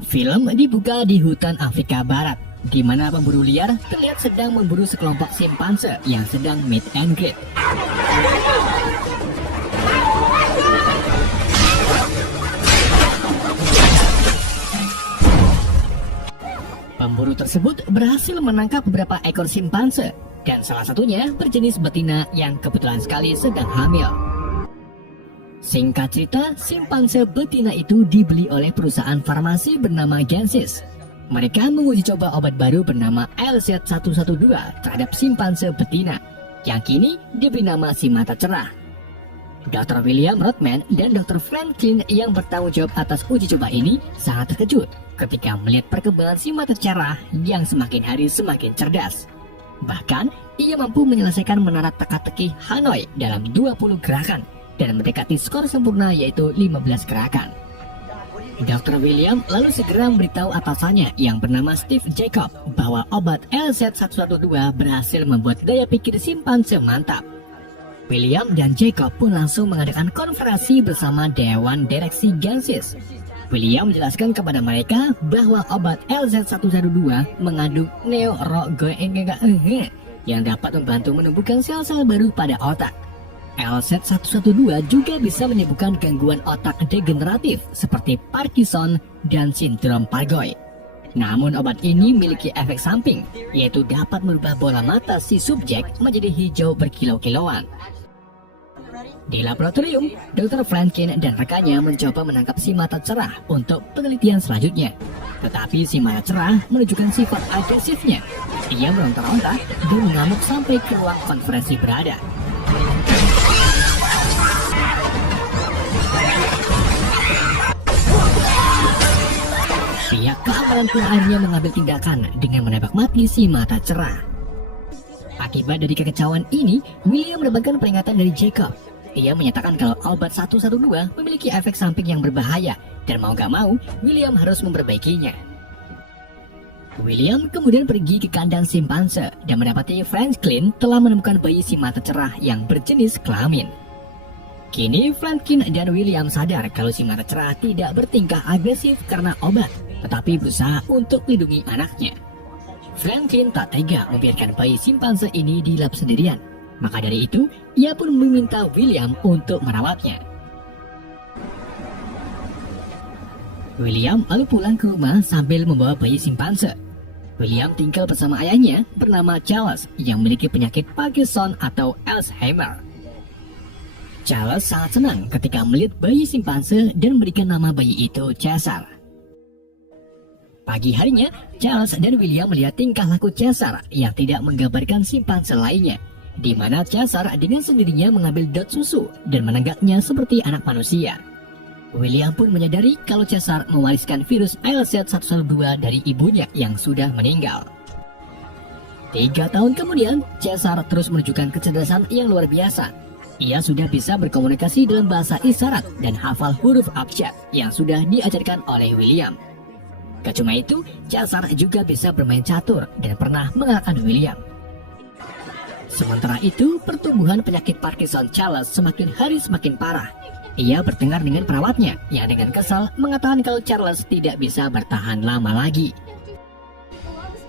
Film dibuka di hutan Afrika Barat, di mana pemburu liar terlihat sedang memburu sekelompok simpanse yang sedang meet and greet. Pemburu tersebut berhasil menangkap beberapa ekor simpanse, dan salah satunya berjenis betina yang kebetulan sekali sedang hamil. Singkat cerita, simpanse betina itu dibeli oleh perusahaan farmasi bernama Gensis. Mereka menguji coba obat baru bernama LZ112 terhadap simpanse betina, yang kini diberi nama si mata cerah. Dr. William Rodman dan Dr. Franklin yang bertanggung jawab atas uji coba ini sangat terkejut ketika melihat perkembangan si mata cerah yang semakin hari semakin cerdas. Bahkan, ia mampu menyelesaikan menara teka-teki Hanoi dalam 20 gerakan dan mendekati skor sempurna yaitu 15 gerakan. Dr. William lalu segera memberitahu atasannya yang bernama Steve Jacob bahwa obat LZ112 berhasil membuat daya pikir simpanse mantap. William dan Jacob pun langsung mengadakan konferensi bersama Dewan Direksi Gensis. William menjelaskan kepada mereka bahwa obat LZ112 mengandung neorogoengaga yang dapat membantu menumbuhkan sel-sel baru pada otak. LZ112 juga bisa menyembuhkan gangguan otak degeneratif seperti Parkinson dan sindrom Pargoy. Namun obat ini memiliki efek samping, yaitu dapat merubah bola mata si subjek menjadi hijau berkilau-kilauan. Di laboratorium, Dr. Franklin dan rekannya mencoba menangkap si mata cerah untuk penelitian selanjutnya. Tetapi si mata cerah menunjukkan sifat agresifnya. Ia meronta-ronta dan mengamuk sampai ke ruang konferensi berada. Pihak keamanan pun akhirnya mengambil tindakan dengan menembak mati si mata cerah. Akibat dari kekecauan ini, William mendapatkan peringatan dari Jacob. Ia menyatakan kalau obat 112 memiliki efek samping yang berbahaya dan mau gak mau, William harus memperbaikinya. William kemudian pergi ke kandang simpanse dan mendapati Franklin telah menemukan bayi si mata cerah yang berjenis kelamin. Kini Franklin dan William sadar kalau si mata cerah tidak bertingkah agresif karena obat, tetapi berusaha untuk melindungi anaknya. Franklin tak tega membiarkan bayi simpanse ini dilap sendirian. Maka dari itu, ia pun meminta William untuk merawatnya. William lalu pulang ke rumah sambil membawa bayi simpanse. William tinggal bersama ayahnya bernama Charles yang memiliki penyakit Parkinson atau Alzheimer. Charles sangat senang ketika melihat bayi simpanse dan memberikan nama bayi itu Caesar. Pagi harinya, Charles dan William melihat tingkah laku Caesar yang tidak menggambarkan simpanse lainnya, di mana Caesar dengan sendirinya mengambil dot susu dan menenggaknya seperti anak manusia. William pun menyadari kalau Caesar mewariskan virus LZ112 dari ibunya yang sudah meninggal. 3 tahun kemudian, Caesar terus menunjukkan kecerdasan yang luar biasa. Ia sudah bisa berkomunikasi dalam bahasa isyarat dan hafal huruf abjad yang sudah diajarkan oleh William. Gak cuma itu, Caesar juga bisa bermain catur dan pernah mengalahkan William. Sementara itu, pertumbuhan penyakit Parkinson Charles semakin hari semakin parah. Ia bertengkar dengan perawatnya yang dengan kesal mengatakan kalau Charles tidak bisa bertahan lama lagi.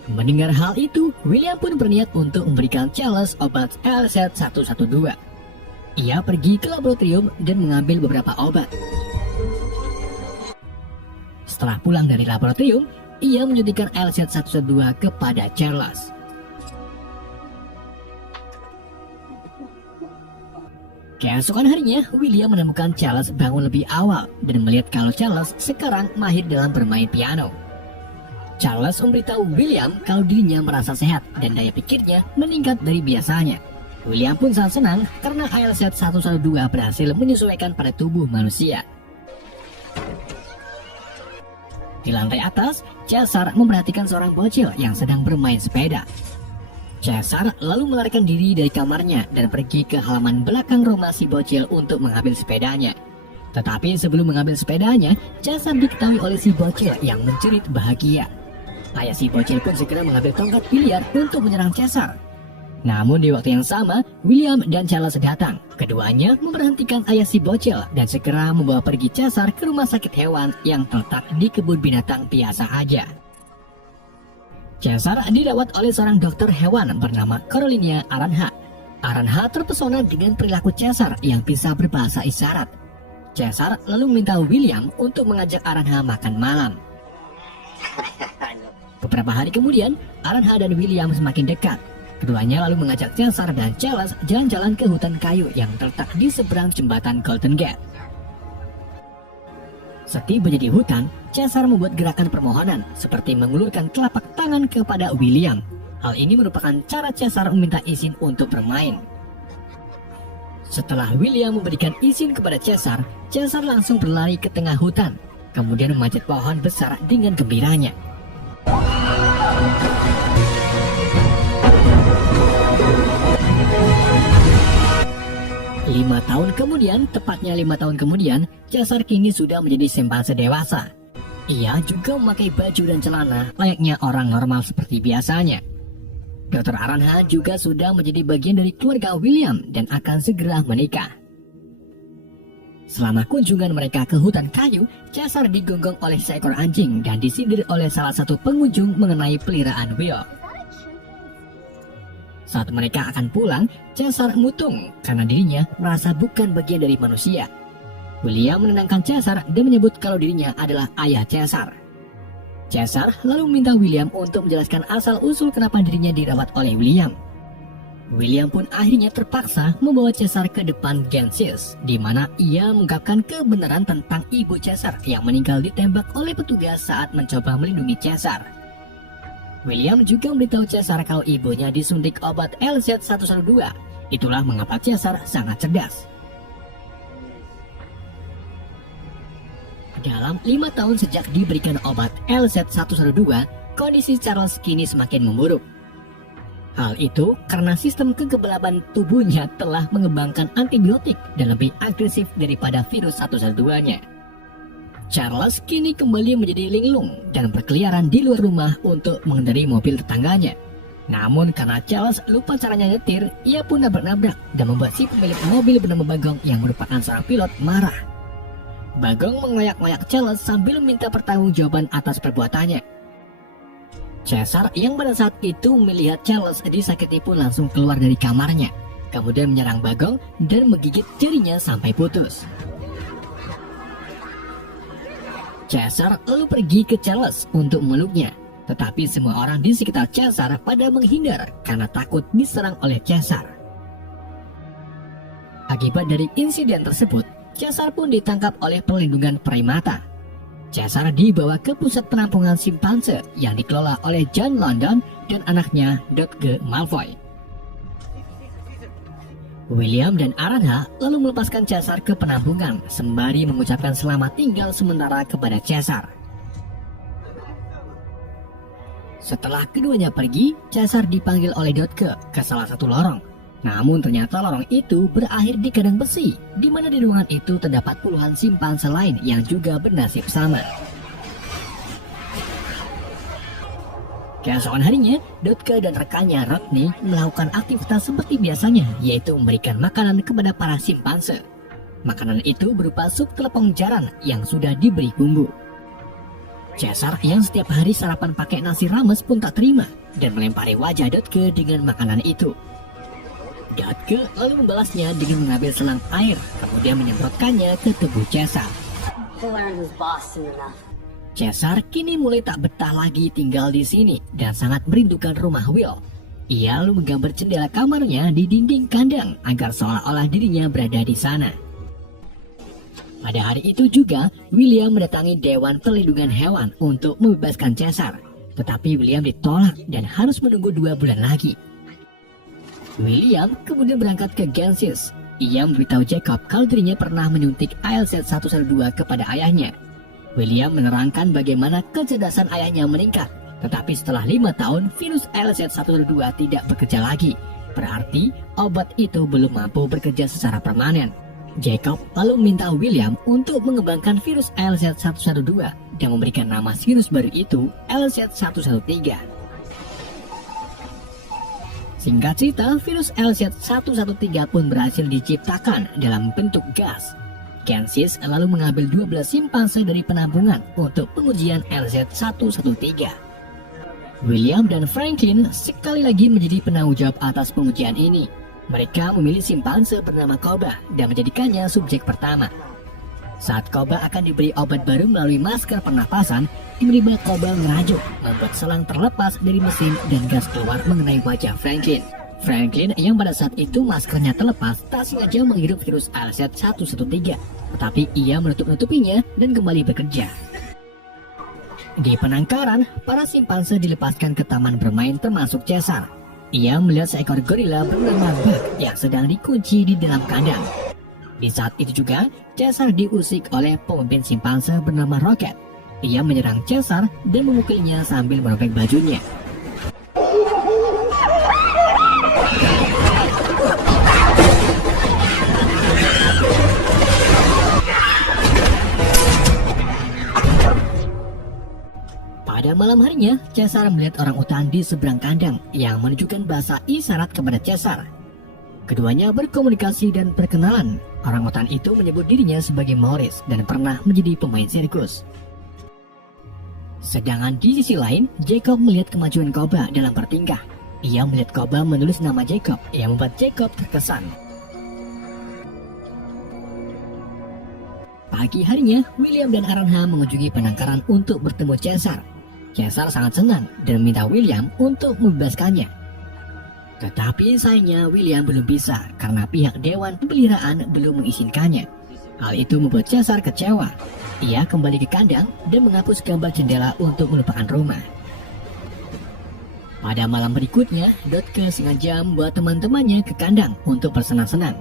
Mendengar hal itu, William pun berniat untuk memberikan Charles obat LZ112. Ia pergi ke laboratorium dan mengambil beberapa obat. Setelah pulang dari laboratorium, ia menyuntikkan LZ112 kepada Charles. Keesokan harinya, William menemukan Charles bangun lebih awal dan melihat kalau Charles sekarang mahir dalam bermain piano. Charles memberitahu William kalau dirinya merasa sehat dan daya pikirnya meningkat dari biasanya. William pun sangat senang karena LZ112 berhasil menyesuaikan pada tubuh manusia. Di lantai atas, Caesar memperhatikan seorang bocil yang sedang bermain sepeda. Caesar lalu melarikan diri dari kamarnya dan pergi ke halaman belakang rumah si bocil untuk mengambil sepedanya. Tetapi sebelum mengambil sepedanya, Caesar diketahui oleh si bocil yang menjerit bahagia. Ayah si bocil pun segera mengambil tongkat biliar untuk menyerang Caesar. Namun di waktu yang sama, William dan Charles datang. Keduanya memberhentikan ayah si bocil dan segera membawa pergi Caesar ke rumah sakit hewan yang terletak di kebun binatang biasa aja. Caesar dirawat oleh seorang dokter hewan bernama Carolina Aranha. Aranha terpesona dengan perilaku Caesar yang bisa berbahasa isyarat. Caesar lalu meminta William untuk mengajak Aranha makan malam. Beberapa hari kemudian, Aranha dan William semakin dekat. Keduanya lalu mengajak Caesar dan Charles jalan-jalan ke hutan kayu yang terletak di seberang jembatan Golden Gate. Setibanya di hutan, Caesar membuat gerakan permohonan seperti mengulurkan telapak tangan kepada William. Hal ini merupakan cara Caesar meminta izin untuk bermain. Setelah William memberikan izin kepada Caesar, Caesar langsung berlari ke tengah hutan, kemudian memanjat pohon besar dengan gembiranya. 5 tahun kemudian, tepatnya 5 tahun kemudian, Caesar kini sudah menjadi simpanse dewasa. Ia juga memakai baju dan celana layaknya orang normal seperti biasanya. Dr. Aranha juga sudah menjadi bagian dari keluarga William dan akan segera menikah. Selama kunjungan mereka ke hutan kayu, Caesar digonggong oleh seekor anjing dan disindir oleh salah satu pengunjung mengenai peliharaan Will. Saat mereka akan pulang, Caesar mutung karena dirinya merasa bukan bagian dari manusia. William menenangkan Caesar dan menyebut kalau dirinya adalah ayah Caesar. Caesar lalu meminta William untuk menjelaskan asal-usul kenapa dirinya dirawat oleh William. William pun akhirnya terpaksa membawa Caesar ke depan Gensis, di mana ia mengungkapkan kebenaran tentang ibu Caesar yang meninggal ditembak oleh petugas saat mencoba melindungi Caesar. William juga memberitahu Caesar kalau ibunya disuntik obat LZ-112. Itulah mengapa Caesar sangat cerdas. Dalam 5 tahun sejak diberikan obat LZ-112, kondisi Charles kini semakin memburuk. Hal itu karena sistem kekebalan tubuhnya telah mengembangkan antibiotik dan lebih agresif daripada virus 112-nya. Charles kini kembali menjadi linglung dan berkeliaran di luar rumah untuk mengendarai mobil tetangganya. Namun karena Charles lupa caranya nyetir, ia pun nabrak-nabrak dan membuat si pemilik mobil bernama Bagong yang merupakan seorang pilot marah. Bagong mengoyak-ngoyak Charles sambil meminta pertanggungjawaban atas perbuatannya. Caesar yang pada saat itu melihat Charles disakiti pun langsung keluar dari kamarnya, kemudian menyerang Bagong dan menggigit jarinya sampai putus. Caesar lalu pergi ke Charles untuk memeluknya, tetapi semua orang di sekitar Caesar pada menghindar karena takut diserang oleh Caesar. Akibat dari insiden tersebut, Caesar pun ditangkap oleh perlindungan primata. Caesar dibawa ke pusat penampungan simpanse yang dikelola oleh John London dan anaknya Dodge Malfoy. William dan Aranha lalu melepaskan Caesar ke penampungan sembari mengucapkan selamat tinggal sementara kepada Caesar. Setelah keduanya pergi, Caesar dipanggil oleh Dodge ke salah satu lorong. Namun ternyata lorong itu berakhir di kandang besi, di mana di ruangan itu terdapat puluhan simpanse lain yang juga bernasib sama. Keesokan harinya, Dodge dan rekannya Rodney melakukan aktivitas seperti biasanya, yaitu memberikan makanan kepada para simpanse. Makanan itu berupa sup telepong jaran yang sudah diberi bumbu. Caesar yang setiap hari sarapan pakai nasi rames pun tak terima dan melempari wajah Dodge dengan makanan itu. Dodge lalu membalasnya dengan mengambil selang air, kemudian menyemprotkannya ke tubuh Caesar. Caesar kini mulai tak betah lagi tinggal di sini dan sangat merindukan rumah Will. Ia lalu menggambar jendela kamarnya di dinding kandang agar seolah-olah dirinya berada di sana. Pada hari itu juga, William mendatangi Dewan Perlindungan Hewan untuk membebaskan Caesar. Tetapi William ditolak dan harus menunggu 2 bulan lagi. William kemudian berangkat ke Gensis. Ia memberitahu Jacob kalau dirinya pernah menyuntik ALZ-112 kepada ayahnya. William menerangkan bagaimana kecerdasan ayahnya meningkat, tetapi setelah 5 tahun virus ALZ-112 tidak bekerja lagi. Berarti obat itu belum mampu bekerja secara permanen. Jacob lalu meminta William untuk mengembangkan virus ALZ-112 dan memberikan nama virus baru itu LZ-113. Singkat cerita, virus LZ113 pun berhasil diciptakan dalam bentuk gas. Kensis lalu mengambil 12 simpanse dari penampungan untuk pengujian LZ113. William dan Franklin sekali lagi menjadi penanggung jawab atas pengujian ini. Mereka memilih simpanse bernama Koba dan menjadikannya subjek pertama. Saat Koba akan diberi obat baru melalui masker pernapasan, tiba-tiba Koba merajuk, membuat selang terlepas dari mesin dan gas keluar mengenai wajah Franklin. Franklin yang pada saat itu maskernya terlepas tak sengaja menghirup virus LZ113, tetapi ia menutup-nutupinya dan kembali bekerja. Di penangkaran, para simpanse dilepaskan ke taman bermain termasuk Caesar. Ia melihat seekor gorila bernama Buck yang sedang dikunci di dalam kandang. Di saat itu juga, Caesar diusik oleh pemimpin simpanse bernama Rocket. Ia menyerang Caesar dan memukulinya sambil merobek bajunya. Pada malam harinya, Caesar melihat orang utan di seberang kandang yang menunjukkan bahasa isyarat kepada Caesar. Keduanya berkomunikasi dan perkenalan. Orang utan itu menyebut dirinya sebagai Maurice dan pernah menjadi pemain sirkus. Sedangkan di sisi lain, Jacob melihat kemajuan Koba dalam bertingkah. Ia melihat Koba menulis nama Jacob yang membuat Jacob terkesan. Pagi harinya, William dan Aranha mengunjungi penangkaran untuk bertemu Caesar. Caesar sangat senang dan meminta William untuk membebaskannya. Tetapi sayangnya William belum bisa karena pihak Dewan Pemeliharaan belum mengizinkannya. Hal itu membuat Caesar kecewa. Ia kembali ke kandang dan menghapus gambar jendela untuk melupakan rumah. Pada malam berikutnya, Dotke sengaja membawa teman-temannya ke kandang untuk bersenang-senang.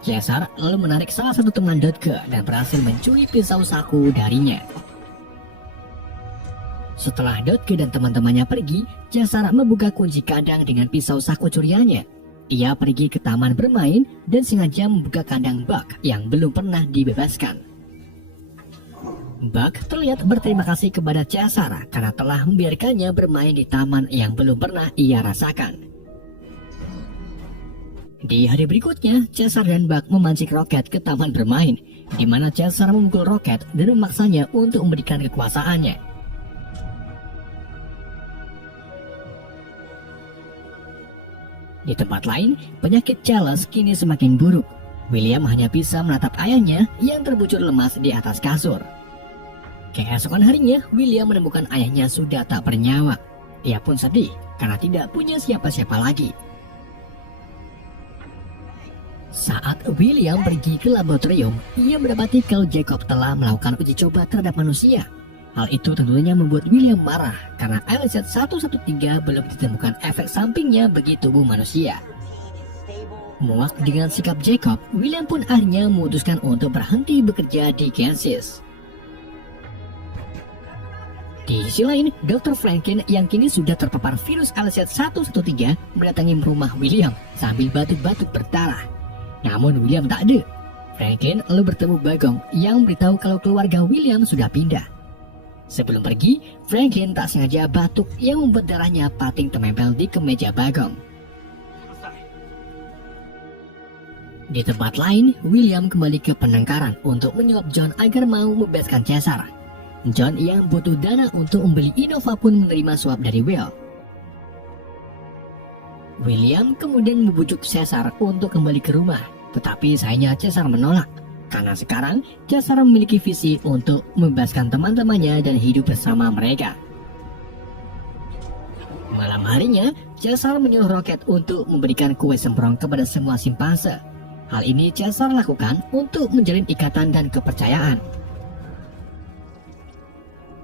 Caesar lalu menarik salah satu teman Dotke dan berhasil mencuri pisau saku darinya. Setelah Dotke dan teman-temannya pergi, Caesar membuka kunci kandang dengan pisau saku curiannya. Ia pergi ke taman bermain dan sengaja membuka kandang Buck yang belum pernah dibebaskan. Buck terlihat berterima kasih kepada Caesar karena telah membiarkannya bermain di taman yang belum pernah ia rasakan. Di hari berikutnya, Caesar dan Buck memancing Rocket ke taman bermain, di mana Caesar memukul Rocket dan memaksanya untuk memberikan kekuasaannya. Di tempat lain, penyakit Charles kini semakin buruk. William hanya bisa menatap ayahnya yang terbujur lemas di atas kasur. Keesokan harinya, William menemukan ayahnya sudah tak bernyawa. Ia pun sedih karena tidak punya siapa-siapa lagi. Saat William pergi ke laboratorium, ia mendapati kalau Jacob telah melakukan uji coba terhadap manusia. Hal itu tentunya membuat William marah karena LZ113 belum ditemukan efek sampingnya bagi tubuh manusia. Muak dengan sikap Jacob, William pun akhirnya memutuskan untuk berhenti bekerja di Kansas. Di sisi lain, Dr. Franklin yang kini sudah terpapar virus LZ113 mendatangi rumah William sambil batuk-batuk berdarah. Namun William tak ada. Franklin lalu bertemu Bagong yang memberitahu kalau keluarga William sudah pindah. Sebelum pergi, Franklin tak sengaja batuk yang membuat darahnya pating terempel di kemeja Bagong. Di tempat lain, William kembali ke penangkaran untuk menyuap John agar mau membebaskan Caesar. John yang butuh dana untuk membeli Innova pun menerima suap dari Will. William kemudian membujuk Caesar untuk kembali ke rumah, tetapi sayangnya Caesar menolak. Karena sekarang, Caesar memiliki visi untuk membebaskan teman-temannya dan hidup bersama mereka. Malam harinya, Caesar menyuruh Rocket untuk memberikan kue semprong kepada semua simpanse. Hal ini Caesar lakukan untuk menjalin ikatan dan kepercayaan.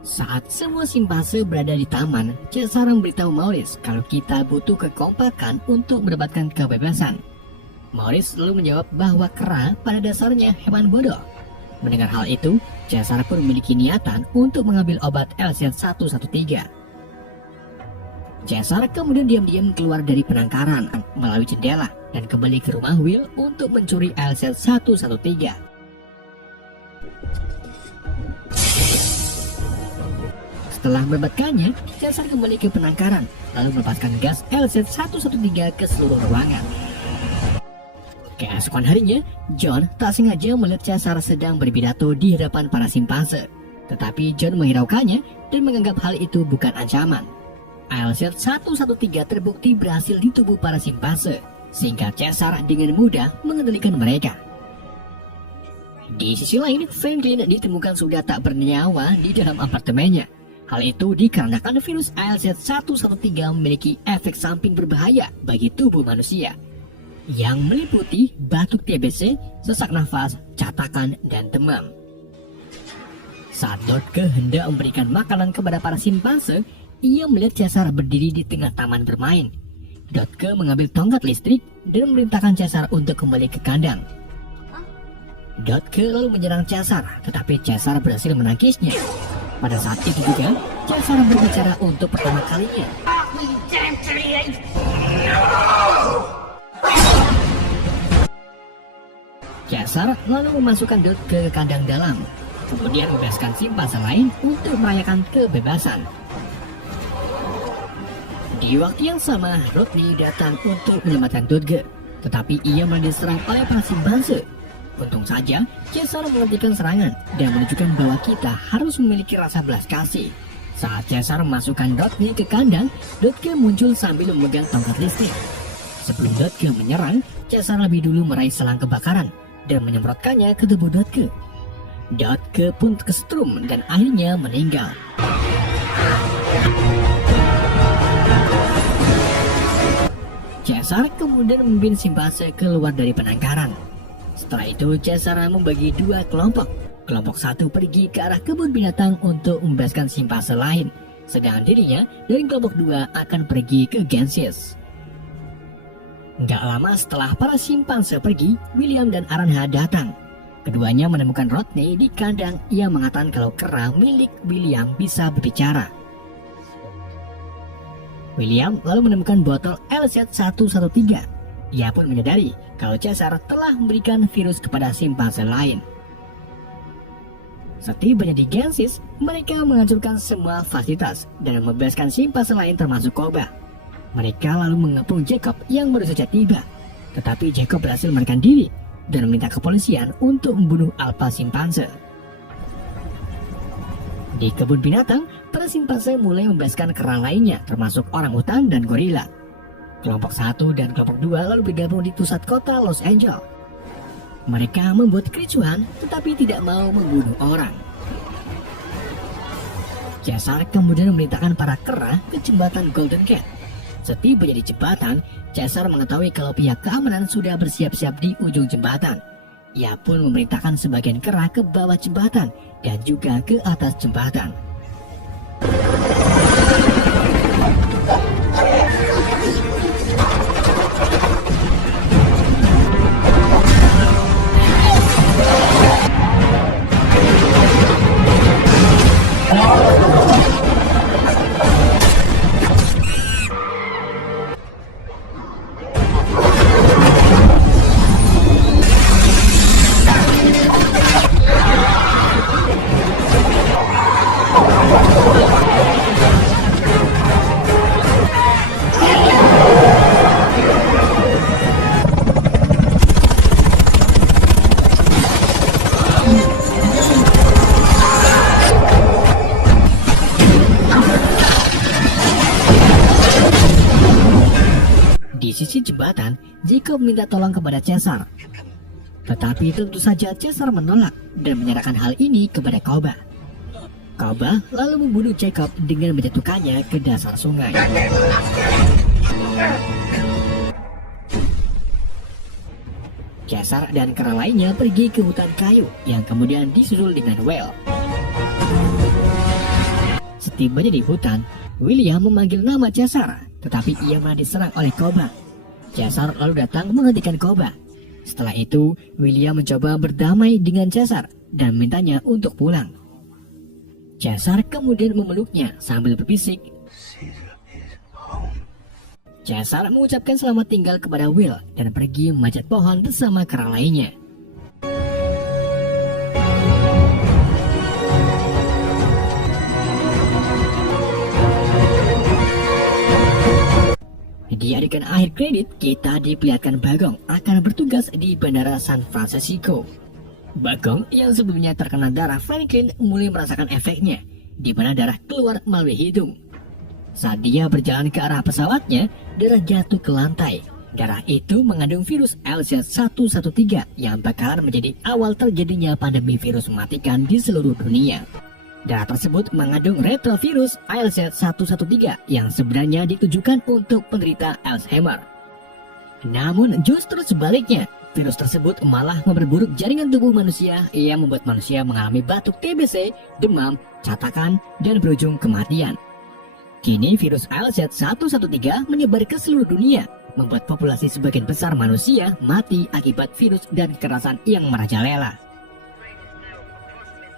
Saat semua simpanse berada di taman, Caesar memberitahu Maurice kalau kita butuh kekompakan untuk mendapatkan kebebasan. Maurice lalu menjawab bahwa kera pada dasarnya hewan bodoh. Mendengar hal itu, Caesar pun memiliki niatan untuk mengambil obat LZ113. Caesar kemudian diam-diam keluar dari penangkaran melalui jendela dan kembali ke rumah Will untuk mencuri LZ113. Setelah melebatkannya, Caesar kembali ke penangkaran, lalu melepaskan gas LZ-113 ke seluruh ruangan. Keesokan harinya, John tak sengaja melihat Caesar sedang berpidato di hadapan para simpanse. Tetapi John menghiraukannya dan menganggap hal itu bukan ancaman. LZ-113 terbukti berhasil di tubuh para simpanse, sehingga Caesar dengan mudah mengendalikan mereka. Di sisi lain, Franklin ditemukan sudah tak bernyawa di dalam apartemennya. Hal itu dikarenakan virus LZ-113 memiliki efek samping berbahaya bagi tubuh manusia, yang meliputi batuk TBC, sesak nafas, catakan, dan demam. Saat Dodge hendak memberikan makanan kepada para simpanse, ia melihat Caesar berdiri di tengah taman bermain. Dodge mengambil tongkat listrik dan memerintahkan Caesar untuk kembali ke kandang. Dodge lalu menyerang Caesar, tetapi Caesar berhasil menangkisnya. Pada saat itu juga, Caesar berbicara untuk pertama kalinya. Caesar lalu memasukkan Dodge ke kandang dalam, kemudian membebaskan simpanse lain untuk merayakan kebebasan. Di waktu yang sama, Rodney datang untuk menyelamatkan Dodge, tetapi ia malah diserang oleh para simpanse. Untung saja, Caesar menghentikan serangan dan menunjukkan bahwa kita harus memiliki rasa belas kasih. Saat Caesar memasukkan Rodney ke kandang, Dodge muncul sambil memegang tongkat listrik. Sebelum Dodge menyerang, Caesar lebih dulu meraih selang kebakaran dan menyemprotkannya ke tubuh Dodge. Dodge pun kesetrum dan akhirnya meninggal. Caesar kemudian memimpin simpanse keluar dari penangkaran. Setelah itu, Caesar membagi dua kelompok. Kelompok satu pergi ke arah kebun binatang untuk membebaskan simpanse lain, sedangkan dirinya dari kelompok dua akan pergi ke Genesis. Gak lama setelah para simpanse pergi, William dan Aranha datang. Keduanya menemukan Rodney di kandang. Ia mengatakan kalau kera milik William bisa berbicara. William lalu menemukan botol LZ-113. Ia pun menyadari kalau Caesar telah memberikan virus kepada simpanse lain. Setibanya di Genesis, mereka menghancurkan semua fasilitas dan membebaskan simpanse lain termasuk Koba. Mereka lalu mengepung Jacob yang baru saja tiba. Tetapi Jacob berhasil melarikan diri dan meminta kepolisian untuk membunuh alpha simpanse. Di kebun binatang, para simpanse mulai membebaskan kera lainnya termasuk orang hutan dan gorila. Kelompok 1 dan kelompok 2 lalu bergabung di pusat kota Los Angeles. Mereka membuat kericuhan tetapi tidak mau membunuh orang. Caesar kemudian memerintahkan para kera ke jembatan Golden Gate. Setibanya di jembatan, Caesar mengetahui kalau pihak keamanan sudah bersiap-siap di ujung jembatan. Ia pun memerintahkan sebagian kera ke bawah jembatan dan juga ke atas jembatan. Di sisi jembatan, Jacob minta tolong kepada Caesar. Tetapi tentu saja Caesar menolak dan menyerahkan hal ini kepada Koba. Koba lalu membunuh Jacob dengan menjatuhkannya ke dasar sungai. Caesar dan kera lainnya pergi ke hutan kayu yang kemudian disusul dengan Well. Setibanya di hutan, William memanggil nama Caesar, tetapi ia malah diserang oleh Koba. Caesar lalu datang menghentikan Koba. Setelah itu, William mencoba berdamai dengan Caesar dan mintanya untuk pulang. Caesar kemudian memeluknya sambil berbisik. Caesar mengucapkan selamat tinggal kepada Will dan pergi memanjat pohon bersama kera lainnya. Di adegan akhir kredit, kita diperlihatkan Bagong akan bertugas di Bandara San Francisco. Bagong yang sebelumnya terkena darah Franklin mulai merasakan efeknya, di mana darah keluar melalui hidung. Saat dia berjalan ke arah pesawatnya, darah jatuh ke lantai. Darah itu mengandung virus LZ113 yang bakalan menjadi awal terjadinya pandemi virus mematikan di seluruh dunia. Darah tersebut mengandung retrovirus LZ113 yang sebenarnya ditujukan untuk penderita Alzheimer. Namun justru sebaliknya, virus tersebut malah memperburuk jaringan tubuh manusia yang membuat manusia mengalami batuk TBC, demam, catakan, dan berujung kematian. Kini virus LZ113 menyebar ke seluruh dunia, membuat populasi sebagian besar manusia mati akibat virus dan kekerasan yang merajalela.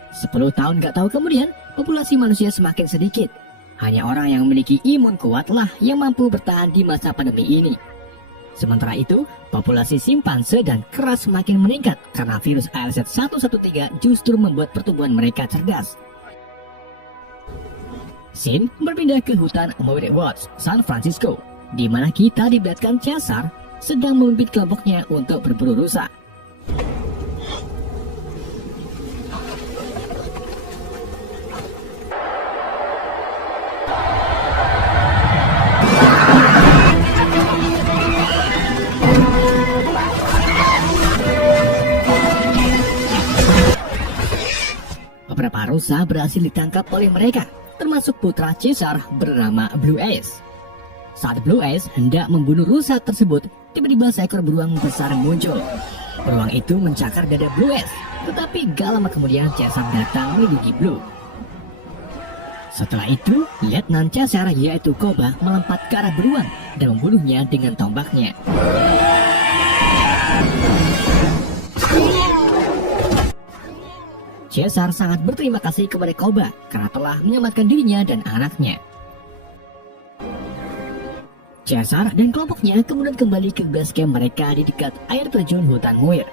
10 tahun gak tahu kemudian, populasi manusia semakin sedikit. Hanya orang yang memiliki imun kuatlah yang mampu bertahan di masa pandemi ini. Sementara itu, populasi simpanse dan kera semakin meningkat karena virus LZ113 justru membuat pertumbuhan mereka cerdas. Scene berpindah ke hutan Mountain Woods, San Francisco, di mana kita diperlihatkan Caesar sedang memimpin kelompoknya untuk berburu rusa. Beberapa rusa berhasil ditangkap oleh mereka, termasuk putra Caesar bernama Blue Ace. Saat Blue Ace hendak membunuh rusa tersebut, tiba-tiba seekor beruang besar muncul. Beruang itu mencakar dada Blue Ace, tetapi gak lama kemudian Caesar datang melindungi Blue. Setelah itu, Letnan Caesar yaitu Koba melompat ke arah beruang dan membunuhnya dengan tombaknya. Caesar sangat berterima kasih kepada Koba karena telah menyelamatkan dirinya dan anaknya. Caesar dan kelompoknya kemudian kembali ke base camp mereka di dekat air terjun hutan Muir.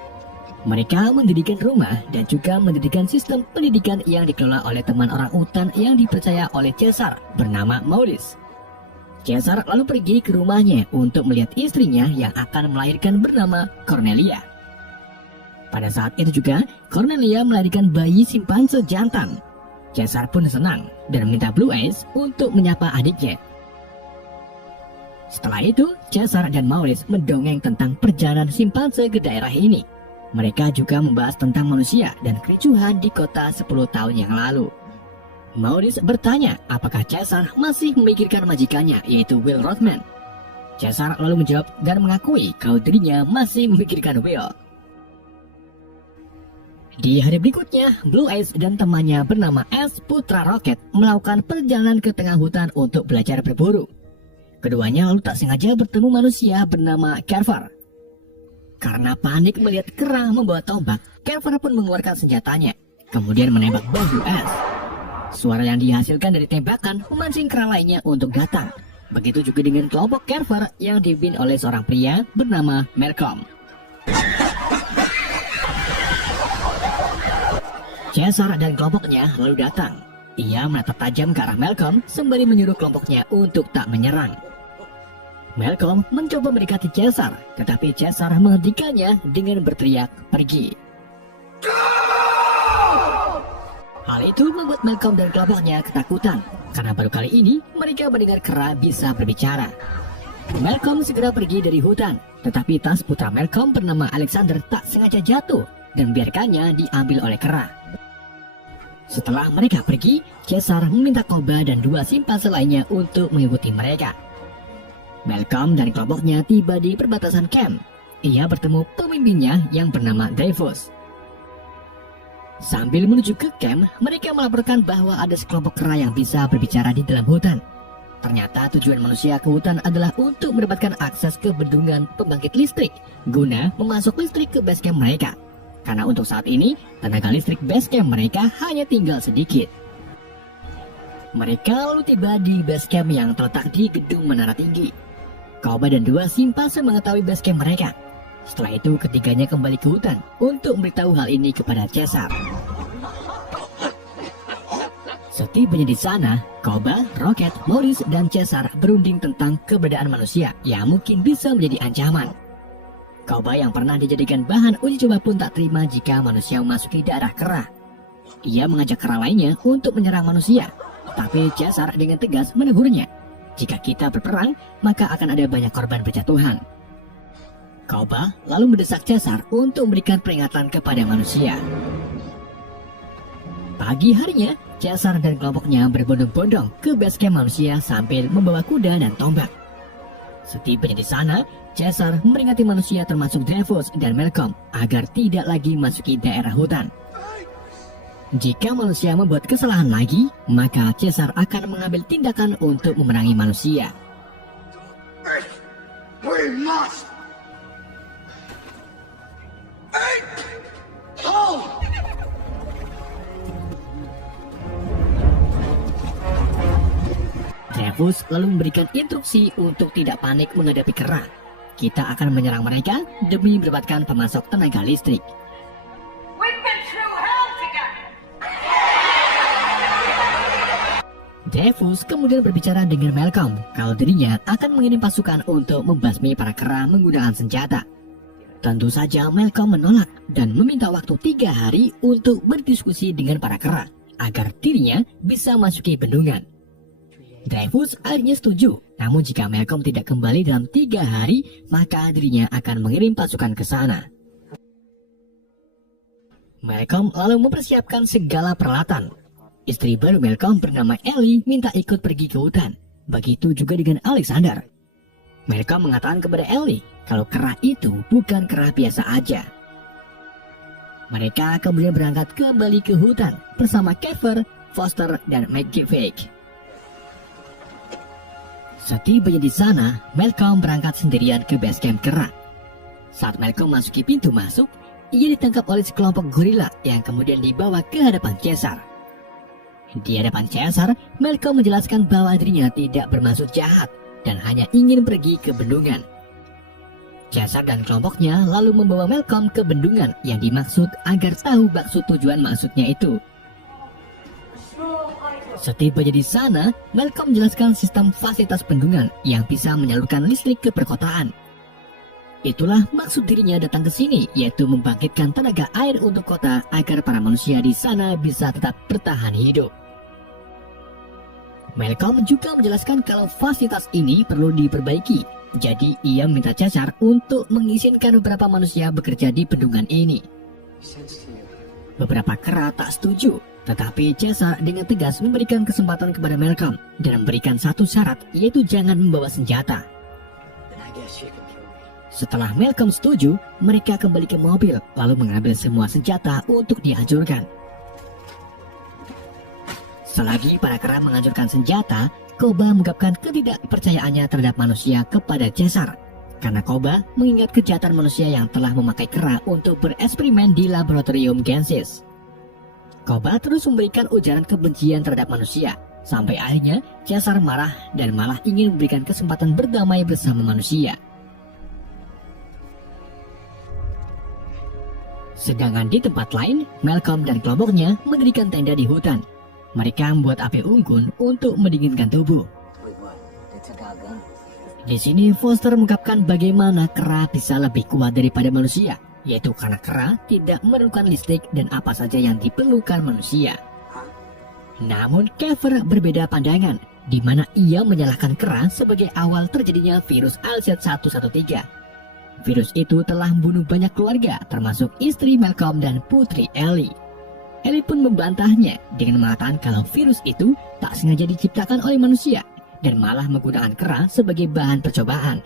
Mereka mendirikan rumah dan juga mendirikan sistem pendidikan yang dikelola oleh teman orang utan yang dipercaya oleh Caesar bernama Maurice. Caesar lalu pergi ke rumahnya untuk melihat istrinya yang akan melahirkan bernama Cornelia. Pada saat itu juga, Cornelia melahirkan bayi simpanse jantan. Caesar pun senang dan meminta Blue Ace untuk menyapa adiknya. Setelah itu, Caesar dan Maurice mendongeng tentang perjalanan simpanse ke daerah ini. Mereka juga membahas tentang manusia dan kericuhan di kota 10 tahun yang lalu. Maurice bertanya apakah Caesar masih memikirkan majikannya yaitu Will Rothman. Caesar lalu menjawab dan mengakui kalau dirinya masih memikirkan Will. Di hari berikutnya, Blue Ace dan temannya bernama S Putra Rocket melakukan perjalanan ke tengah hutan untuk belajar berburu. Keduanya lalu tak sengaja bertemu manusia bernama Carver. Karena panik melihat kera membawa tombak, Carver pun mengeluarkan senjatanya, kemudian menembak bahu S. Suara yang dihasilkan dari tembakan memancing kera lainnya untuk datang. Begitu juga dengan kelompok Carver yang dipimpin oleh seorang pria bernama Malcolm. Caesar dan kelompoknya lalu datang. Ia menatap tajam ke arah Malcolm sembari menyuruh kelompoknya untuk tak menyerang. Malcolm mencoba mendekati Caesar, tetapi Caesar menghentikannya dengan berteriak, "Pergi!" Hal itu membuat Malcolm dan kelompoknya ketakutan, karena baru kali ini mereka mendengar kera bisa berbicara. Malcolm segera pergi dari hutan, tetapi tas putra Malcolm bernama Alexander tak sengaja jatuh dan biarkannya diambil oleh kera. Setelah mereka pergi, Caesar meminta Koba dan 2 simpanse lainnya untuk mengikuti mereka. Malcolm dan kelompoknya tiba di perbatasan camp. Ia bertemu pemimpinnya yang bernama Davos. Sambil menuju ke camp, mereka melaporkan bahwa ada sekelompok kera yang bisa berbicara di dalam hutan. Ternyata tujuan manusia ke hutan adalah untuk mendapatkan akses ke bendungan pembangkit listrik guna memasok listrik ke base camp mereka. Karena untuk saat ini, tenaga listrik base camp mereka hanya tinggal sedikit. Mereka lalu tiba di base camp yang terletak di gedung menara tinggi. Koba dan 2 simpanse mengetahui base camp mereka. Setelah itu ketiganya kembali ke hutan untuk memberitahu hal ini kepada Caesar. Setibanya di sana, Koba, Rocket, Morris, dan Caesar berunding tentang keberadaan manusia yang mungkin bisa menjadi ancaman. Koba yang pernah dijadikan bahan uji coba pun tak terima jika manusia memasuki daerah kera. Ia mengajak kera lainnya untuk menyerang manusia, tapi Caesar dengan tegas menegurnya. Jika kita berperang, maka akan ada banyak korban berjatuhan. Koba lalu mendesak Caesar untuk memberikan peringatan kepada manusia. Pagi harinya, Caesar dan kelompoknya berbondong-bondong ke base camp manusia sambil membawa kuda dan tombak. Setibanya di sana, Caesar memperingati manusia termasuk Dreyfus dan Malcolm agar tidak lagi masuki daerah hutan. Jika manusia membuat kesalahan lagi, maka Caesar akan mengambil tindakan untuk memerangi manusia. We must. Oh! Dreyfus lalu memberikan instruksi untuk tidak panik menghadapi kera. Kita akan menyerang mereka demi mendapatkan pemasok tenaga listrik. We've been through hell together. Dreyfus kemudian berbicara dengan Malcolm kalau dirinya akan mengirim pasukan untuk membasmi para kera menggunakan senjata. Tentu saja Malcolm menolak dan meminta waktu 3 hari untuk berdiskusi dengan para kera agar dirinya bisa masuki bendungan. Dreyfus akhirnya setuju, namun jika Malcolm tidak kembali dalam 3 hari, maka dirinya akan mengirim pasukan ke sana. Malcolm lalu mempersiapkan segala peralatan. Istri baru Malcolm bernama Ellie minta ikut pergi ke hutan. Begitu juga dengan Alexander. Malcolm mengatakan kepada Ellie kalau kera itu bukan kera biasa aja. Mereka kemudian berangkat kembali ke hutan bersama Kiefer, Foster, dan McGiffey. Setibanya di sana, Malcolm berangkat sendirian ke base camp kera. Saat Malcolm masuki pintu masuk, ia ditangkap oleh sekelompok gorila yang kemudian dibawa ke hadapan Caesar. Di hadapan Caesar, Malcolm menjelaskan bahwa dirinya tidak bermaksud jahat dan hanya ingin pergi ke bendungan. Caesar dan kelompoknya lalu membawa Malcolm ke bendungan yang dimaksud agar tahu maksud tujuan maksudnya itu. Setibanya di sana, Malcolm menjelaskan sistem fasilitas bendungan yang bisa menyalurkan listrik ke perkotaan. Itulah maksud dirinya datang ke sini, yaitu membangkitkan tenaga air untuk kota agar para manusia di sana bisa tetap bertahan hidup. Malcolm juga menjelaskan kalau fasilitas ini perlu diperbaiki, jadi ia meminta Caesar untuk mengizinkan beberapa manusia bekerja di bendungan ini. Beberapa kera tak setuju, tetapi Caesar dengan tegas memberikan kesempatan kepada Malcolm dan memberikan satu syarat, yaitu jangan membawa senjata. Setelah Malcolm setuju, mereka kembali ke mobil lalu mengambil semua senjata untuk dihancurkan. Selagi para kera menghancurkan senjata, Koba mengungkapkan ketidakpercayaannya terhadap manusia kepada Caesar. Karena Koba mengingat kejahatan manusia yang telah memakai kera untuk bereksperimen di laboratorium Genesis. Koba terus memberikan ujaran kebencian terhadap manusia, sampai akhirnya Caesar marah dan malah ingin memberikan kesempatan berdamai bersama manusia. Sedangkan di tempat lain, Malcolm dan kelompoknya mendirikan tenda di hutan. Mereka membuat api unggun untuk mendinginkan tubuh. Di sini Foster mengungkapkan bagaimana kera bisa lebih kuat daripada manusia, yaitu karena kera tidak memerlukan listrik dan apa saja yang diperlukan manusia. Namun Kiefer berbeda pandangan, di mana ia menyalahkan kera sebagai awal terjadinya virus ALZ-113. Virus itu telah membunuh banyak keluarga, termasuk istri Malcolm dan putri Ellie. Ellie pun membantahnya dengan mengatakan kalau virus itu tak sengaja diciptakan oleh manusia dan malah menggunakan kera sebagai bahan percobaan.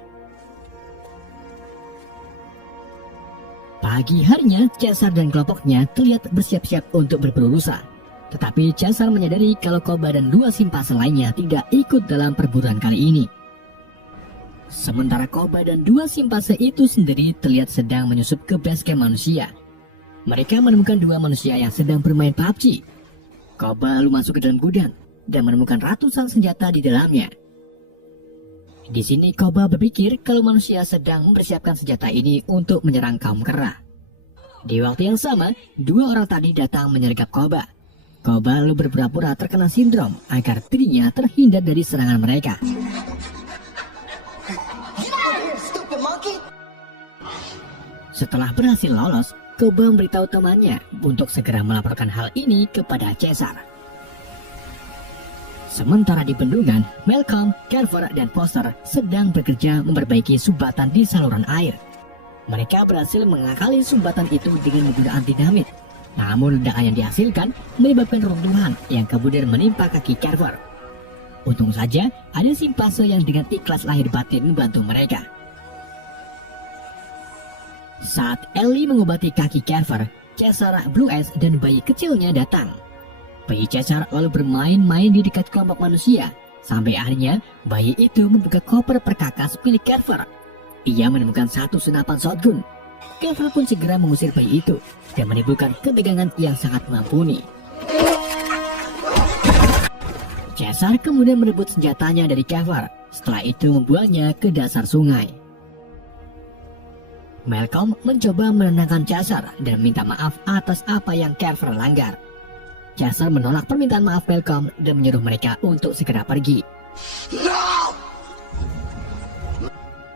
Pagi harinya, Caesar dan kelompoknya terlihat bersiap-siap untuk berburu rusa. Tetapi Caesar menyadari kalau Koba dan 2 simpase lainnya tidak ikut dalam perburuan kali ini. Sementara Koba dan 2 simpase itu sendiri terlihat sedang menyusup ke base camp manusia. Mereka menemukan 2 manusia yang sedang bermain PUBG. Koba lalu masuk ke dalam gudang dan menemukan ratusan senjata di dalamnya. Di sini Koba berpikir kalau manusia sedang mempersiapkan senjata ini untuk menyerang kaum kera. Di waktu yang sama, 2 orang tadi datang menyergap Koba. Koba lalu berpura-pura terkena sindrom agar dirinya terhindar dari serangan mereka. Setelah berhasil lolos, Koba memberitahu temannya untuk segera melaporkan hal ini kepada Caesar. Sementara di bendungan, Malcolm, Carver, dan Foster sedang bekerja memperbaiki sumbatan di saluran air. Mereka berhasil mengakali sumbatan itu dengan menggunakan dinamit. Namun ledakan yang dihasilkan menyebabkan runtuhan yang kemudian menimpa kaki Carver. Untung saja ada simpase yang dengan ikhlas lahir batin membantu mereka. Saat Ellie mengobati kaki Carver, Caesar, Blue Eyes, dan bayi kecilnya datang. Bayi Caesar lalu bermain-main di dekat kelompok manusia, sampai akhirnya bayi itu membuka koper perkakas milik Carver. Ia menemukan satu senapan shotgun. Carver pun segera mengusir bayi itu dan menimbulkan ketegangan yang sangat mumpuni. Caesar kemudian merebut senjatanya dari Carver, setelah itu membuangnya ke dasar sungai. Malcolm mencoba menenangkan Caesar dan minta maaf atas apa yang Carver langgar. Caesar menolak permintaan maaf Malcolm dan menyuruh mereka untuk segera pergi.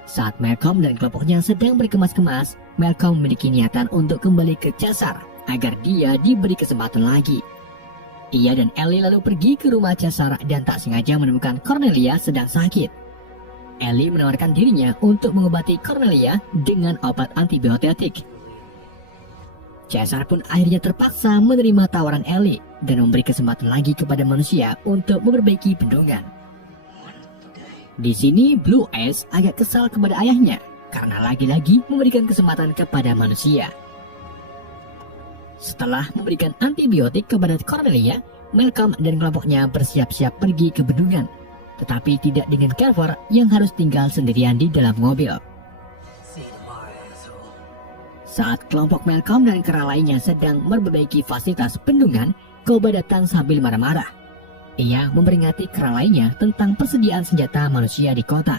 Saat Malcolm dan kelompoknya sedang berkemas-kemas, Malcolm memiliki niatan untuk kembali ke Caesar agar dia diberi kesempatan lagi. Ia dan Ellie lalu pergi ke rumah Caesar dan tak sengaja menemukan Cornelia sedang sakit. Ellie menawarkan dirinya untuk mengobati Cornelia dengan obat antibiotik. Caesar pun akhirnya terpaksa menerima tawaran Ellie dan memberi kesempatan lagi kepada manusia untuk memperbaiki bendungan. Di sini Blue Eyes agak kesal kepada ayahnya karena lagi-lagi memberikan kesempatan kepada manusia. Setelah memberikan antibiotik kepada Cornelia, Malcolm dan kelompoknya bersiap-siap pergi ke bendungan, tetapi tidak dengan Carver yang harus tinggal sendirian di dalam mobil. Saat kelompok Malcolm dan kera lainnya sedang memperbaiki fasilitas bendungan, Koba datang sambil marah-marah. Ia memperingati kera lainnya tentang persediaan senjata manusia di kota.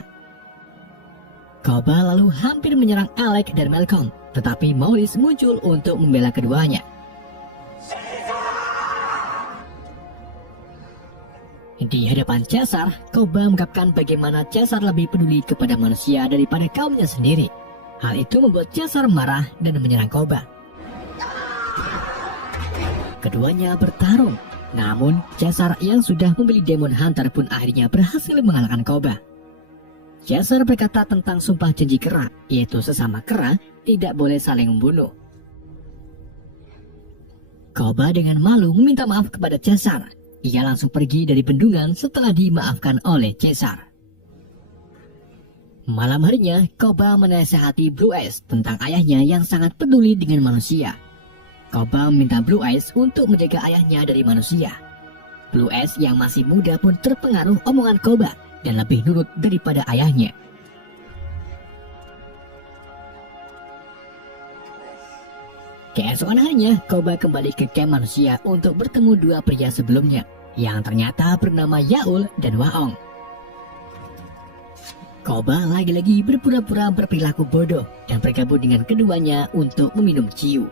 Koba lalu hampir menyerang Alec dan Malcolm, tetapi Maurice muncul untuk membela keduanya. Di hadapan Caesar, Koba mengungkapkan bagaimana Caesar lebih peduli kepada manusia daripada kaumnya sendiri. Hal itu membuat Caesar marah dan menyerang Koba. Keduanya bertarung. Namun, Caesar yang sudah membeli Demon Hunter pun akhirnya berhasil mengalahkan Koba. Caesar berkata tentang sumpah janji kera, yaitu sesama kera tidak boleh saling membunuh. Koba dengan malu meminta maaf kepada Caesar. Ia langsung pergi dari bendungan setelah dimaafkan oleh Caesar. Malam harinya, Koba menasihati Blue Eyes tentang ayahnya yang sangat peduli dengan manusia. Koba meminta Blue Eyes untuk menjaga ayahnya dari manusia. Blue Eyes yang masih muda pun terpengaruh omongan Koba dan lebih nurut daripada ayahnya. Keesokan harinya, Koba kembali ke camp manusia untuk bertemu dua pria sebelumnya, yang ternyata bernama Yaul dan Waong. Koba lagi-lagi berpura-pura berperilaku bodoh dan bergabung dengan keduanya untuk meminum ciu.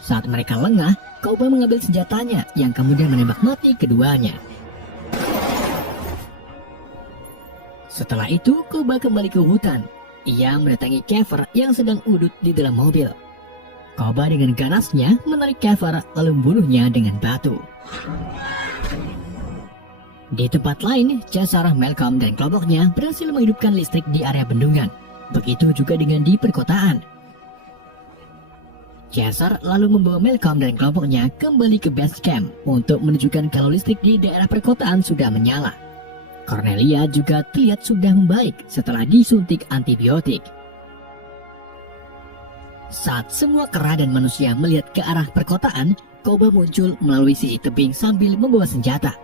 Saat mereka lengah, Koba mengambil senjatanya yang kemudian menembak mati keduanya. Setelah itu, Koba kembali ke hutan. Ia mendatangi Carver yang sedang udut di dalam mobil. Koba dengan ganasnya menarik Carver lalu membunuhnya dengan batu. Di tempat lain, Caesar, Malcolm, dan kelompoknya berhasil menghidupkan listrik di area bendungan. Begitu juga dengan di perkotaan. Caesar lalu membawa Malcolm dan kelompoknya kembali ke base camp untuk menunjukkan kalau listrik di daerah perkotaan sudah menyala. Cornelia juga terlihat sudah membaik setelah disuntik antibiotik. Saat semua kera dan manusia melihat ke arah perkotaan, Koba muncul melalui sisi tebing sambil membawa senjata.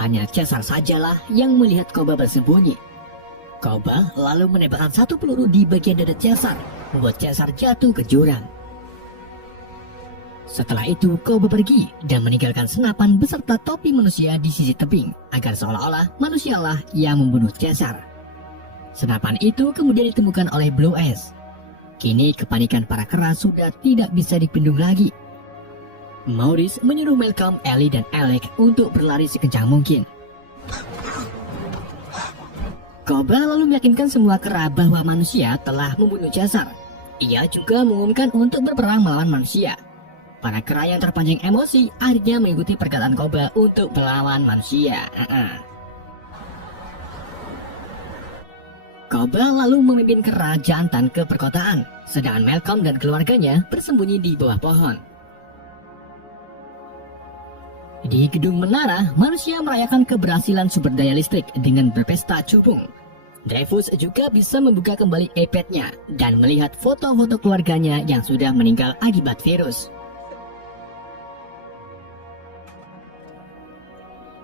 Hanya Caesar sajalah yang melihat Koba bersembunyi. Koba lalu menembakkan satu peluru di bagian dada Caesar, membuat Caesar jatuh ke jurang. Setelah itu, Koba pergi dan meninggalkan senapan beserta topi manusia di sisi tebing agar seolah-olah manusialah yang membunuh Caesar. Senapan itu kemudian ditemukan oleh Blue Eyes. Kini kepanikan para kera sudah tidak bisa dibendung lagi Maurice menyuruh Malcolm, Ellie, dan Alec untuk berlari sekencang mungkin. Cobra lalu meyakinkan semua kera bahwa manusia telah membunuh Caesar. Ia juga mengumumkan untuk berperang melawan manusia. Para kera yang terpancing emosi akhirnya mengikuti perkataan Cobra untuk melawan manusia. Cobra lalu memimpin kera jantan ke perkotaan, sedangkan Malcolm dan keluarganya bersembunyi di bawah pohon. Di gedung menara, manusia merayakan keberhasilan sumber daya listrik dengan berpesta cupung. Dreyfus juga bisa membuka kembali iPad-nya dan melihat foto-foto keluarganya yang sudah meninggal akibat virus.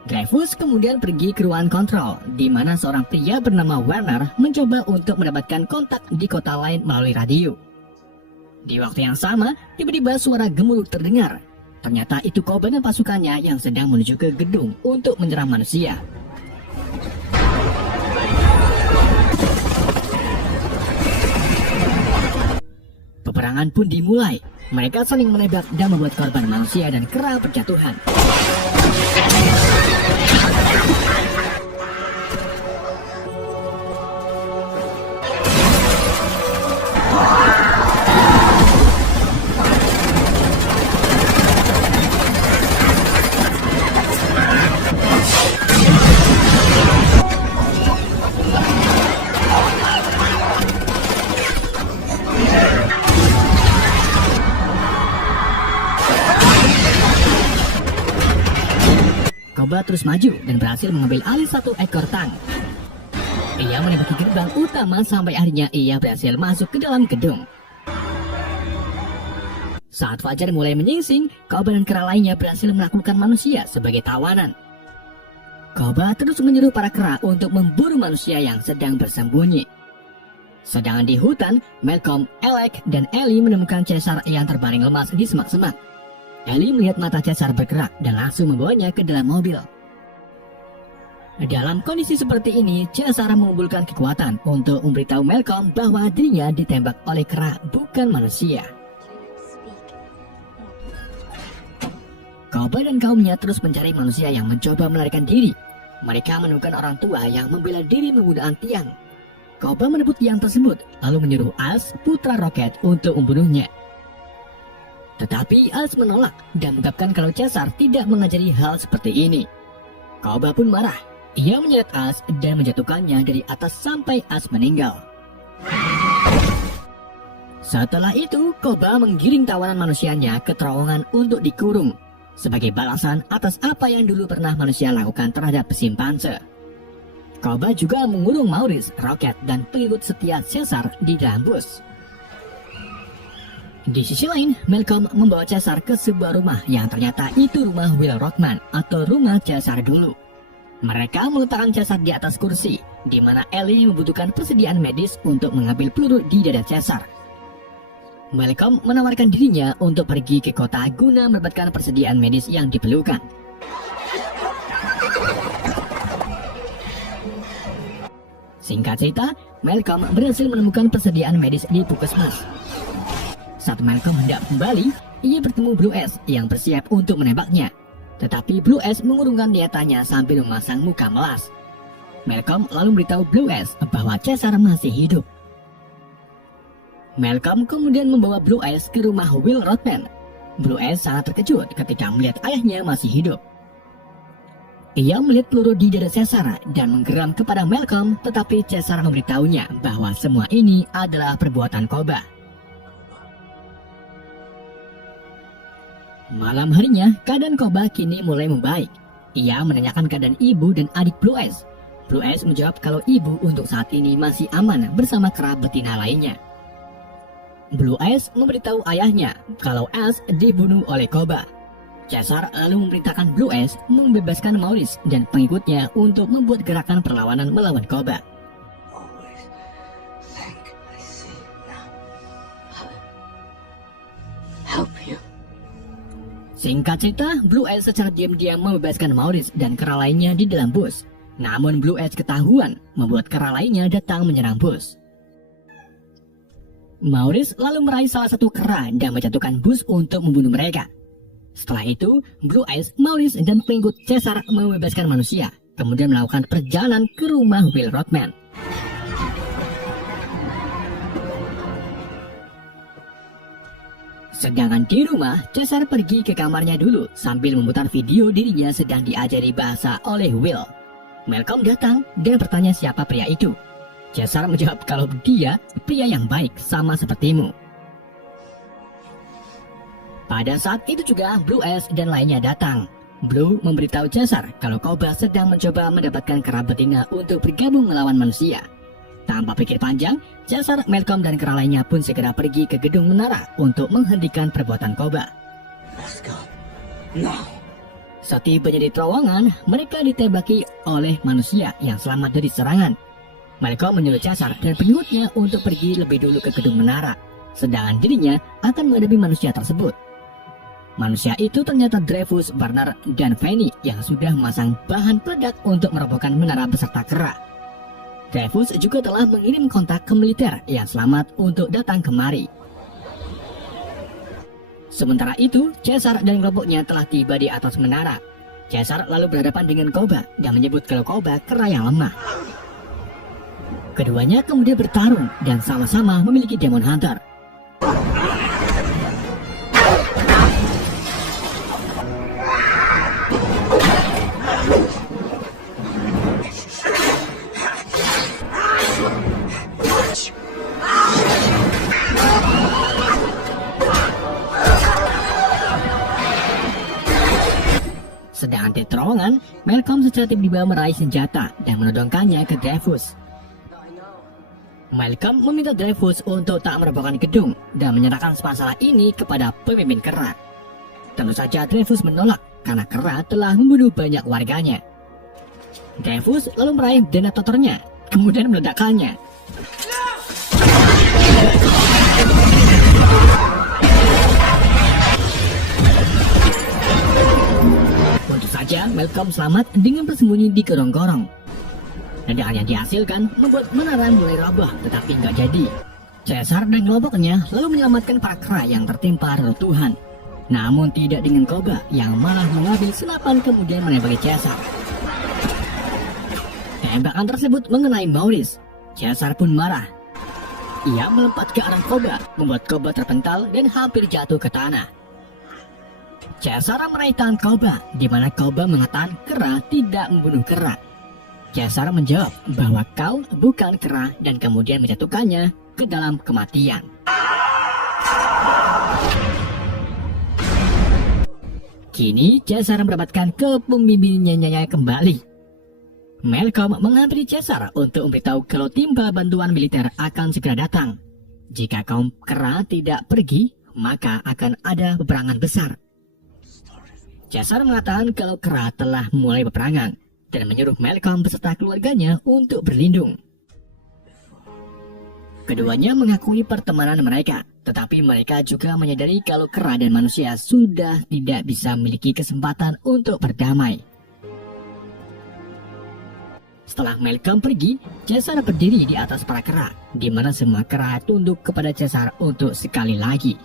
Dreyfus kemudian pergi ke ruangan kontrol, di mana seorang pria bernama Werner mencoba untuk mendapatkan kontak di kota lain melalui radio. Di waktu yang sama, tiba-tiba suara gemuruh terdengar. Ternyata itu Cobra dan pasukannya yang sedang menuju ke gedung untuk menyerang manusia. Peperangan pun dimulai. Mereka saling menembak dan membuat korban manusia dan kera berjatuhan. Cobra terus maju dan berhasil mengambil alih satu ekor tank. Ia menembaki gerbang utama sampai akhirnya ia berhasil masuk ke dalam gedung. Saat fajar mulai menyingsing, Cobra dan kera lainnya berhasil menaklukkan manusia sebagai tawanan. Cobra terus menyuruh para kera untuk memburu manusia yang sedang bersembunyi. Sedangkan di hutan, Malcolm, Alec, dan Ellie menemukan Caesar yang terbaring lemas di semak-semak. Ellie melihat mata Caesar bergerak dan langsung membawanya ke dalam mobil. Dalam kondisi seperti ini, Caesar mengumpulkan kekuatan untuk memberitahu Malcolm bahwa dirinya ditembak oleh kera, bukan manusia. Cobra dan kaumnya terus mencari manusia yang mencoba melarikan diri. Mereka menemukan orang tua yang membela diri menggunakan tiang. Cobra merebut tiang tersebut, lalu menyuruh Als, putra roket, untuk membunuhnya. Tetapi Als menolak dan mengungkapkan kalau Caesar tidak mengajari hal seperti ini. Cobra pun marah. Ia menyeret Als dan menjatuhkannya dari atas sampai Als meninggal. Setelah itu, Cobra menggiring tawanan manusianya ke terowongan untuk dikurung sebagai balasan atas apa yang dulu pernah manusia lakukan terhadap simpanse. Cobra juga mengurung Maurice, Rocket, dan pengikut setia Caesar di dalam bus. Di sisi lain, Malcolm membawa Caesar ke sebuah rumah yang ternyata itu rumah Will Rockman atau rumah Caesar dulu. Mereka meletakkan Caesar di atas kursi, di mana Ellie membutuhkan persediaan medis untuk mengambil peluru di dada Caesar. Malcolm menawarkan dirinya untuk pergi ke kota guna mendapatkan persediaan medis yang diperlukan. Singkat cerita, Malcolm berhasil menemukan persediaan medis di puskesmas. Saat Malcolm hendak kembali, ia bertemu Blue S yang bersiap untuk menembaknya. Tetapi Blue S mengurungkan niatannya sambil memasang muka melas. Malcolm lalu memberitahu Blue S bahwa Caesar masih hidup. Malcolm kemudian membawa Blue S ke rumah Will Rodman. Blue S sangat terkejut ketika melihat ayahnya masih hidup. Ia melihat peluru di dada Caesar dan menggeram kepada Malcolm, tetapi Caesar memberitahunya bahwa semua ini adalah perbuatan Cobra. Malam harinya, keadaan Cobra kini mulai membaik. Ia menanyakan keadaan ibu dan adik Blue S. Blue S menjawab kalau ibu untuk saat ini masih aman bersama kera betina lainnya. Blue S memberitahu ayahnya kalau Els dibunuh oleh Cobra. Caesar lalu memerintahkan Blue S membebaskan Maurice dan pengikutnya untuk membuat gerakan perlawanan melawan Cobra. Singkat cerita, Blue S secara diam-diam membebaskan Maurice dan kera lainnya di dalam bus. Namun Blue S ketahuan, membuat kera lainnya datang menyerang bus. Maurice lalu meraih salah satu kera dan menjatuhkan bus untuk membunuh mereka. Setelah itu, Blue Eyes, Maurice, dan pengikut Caesar membebaskan manusia, kemudian melakukan perjalanan ke rumah Will Rodman. Sedangkan di rumah, Caesar pergi ke kamarnya dulu sambil memutar video dirinya sedang diajari bahasa oleh Will. Malcolm datang dan bertanya siapa pria itu. Caesar menjawab kalau dia pria yang baik sama sepertimu. Pada saat itu juga Blue Eyes dan lainnya datang. Blue memberitahu Caesar kalau Koba sedang mencoba mendapatkan kera betina untuk bergabung melawan manusia. Tanpa pikir panjang, Caesar, Malcolm, dan kera lainnya pun segera pergi ke gedung menara untuk menghentikan perbuatan Koba. Let's go. Now. Setibanya di terowongan, mereka ditembaki oleh manusia yang selamat dari serangan. Malcolm menyuruh Caesar dan pengikutnya untuk pergi lebih dulu ke gedung menara, sedangkan dirinya akan menghadapi manusia tersebut. Manusia itu ternyata Dreyfus, Barnard, dan Fanny yang sudah memasang bahan peledak untuk merobohkan menara beserta kera. Dreyfus juga telah mengirim kontak ke militer yang selamat untuk datang kemari. Sementara itu, Caesar dan kelompoknya telah tiba di atas menara. Caesar lalu berhadapan dengan Koba dan menyebut kalau Koba kera yang lemah. Keduanya kemudian bertarung dan sama-sama memiliki Demon Hunter. Sedangkan di terowongan, Malcolm secara tiba-tiba meraih senjata dan menodongkannya ke Dreyfus. Malcolm meminta Dreyfus untuk tak merobohkan gedung dan menyerahkan masalah ini kepada pemimpin kera. Tentu saja Dreyfus menolak karena kera telah membunuh banyak warganya. Dreyfus lalu meraih detonatornya, kemudian meledakkannya. Tentu saja Malcolm selamat dengan bersembunyi di gorong-gorong. Ledakan yang dihasilkan membuat menara mulai roboh, tetapi nggak jadi. Caesar dan kelompoknya lalu menyelamatkan para kera yang tertimpa reruntuhan. Namun tidak dengan Koba yang malah mengambil senapan kemudian menembaki Caesar. Tembakan tersebut mengenai Maurice. Caesar pun marah. Ia melompat ke arah Koba, membuat Koba terpental dan hampir jatuh ke tanah. Caesar meraih tangan Koba, di mana Koba mengatakan kera tidak membunuh kera. Caesar menjawab bahwa kau bukan kera dan kemudian menjatuhkannya ke dalam kematian. Kini Caesar mendapatkan kepemimpinannya kembali. Malcolm menghampiri Caesar untuk memberitahu kalau tim bantuan militer akan segera datang. Jika kaum kera tidak pergi, maka akan ada peperangan besar. Caesar mengatakan kalau kera telah mulai peperangan dan menyuruh Malcolm beserta keluarganya untuk berlindung. Keduanya mengakui pertemanan mereka, tetapi mereka juga menyadari kalau kera dan manusia sudah tidak bisa memiliki kesempatan untuk berdamai. Setelah Malcolm pergi, Caesar berdiri di atas para kera, di mana semua kera tunduk kepada Caesar untuk sekali lagi.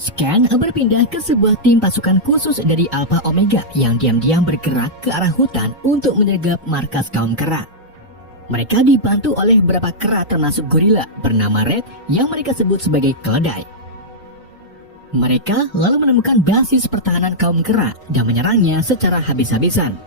Scan berpindah ke sebuah tim pasukan khusus dari Alpha Omega yang diam-diam bergerak ke arah hutan untuk menyergap markas kaum kera. Mereka dibantu oleh beberapa kera termasuk gorila bernama Red yang mereka sebut sebagai keledai. Mereka lalu menemukan basis pertahanan kaum kera dan menyerangnya secara habis-habisan.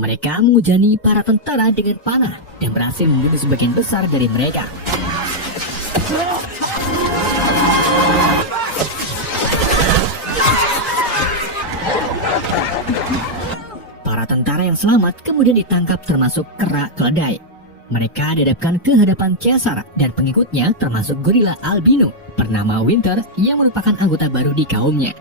Mereka menghujani para tentara dengan panah dan berhasil membunuh sebagian besar dari mereka. Para tentara yang selamat kemudian ditangkap termasuk kera keledai. Mereka dihadapkan ke hadapan Caesar dan pengikutnya termasuk gorila albino bernama Winter yang merupakan anggota baru di kaumnya.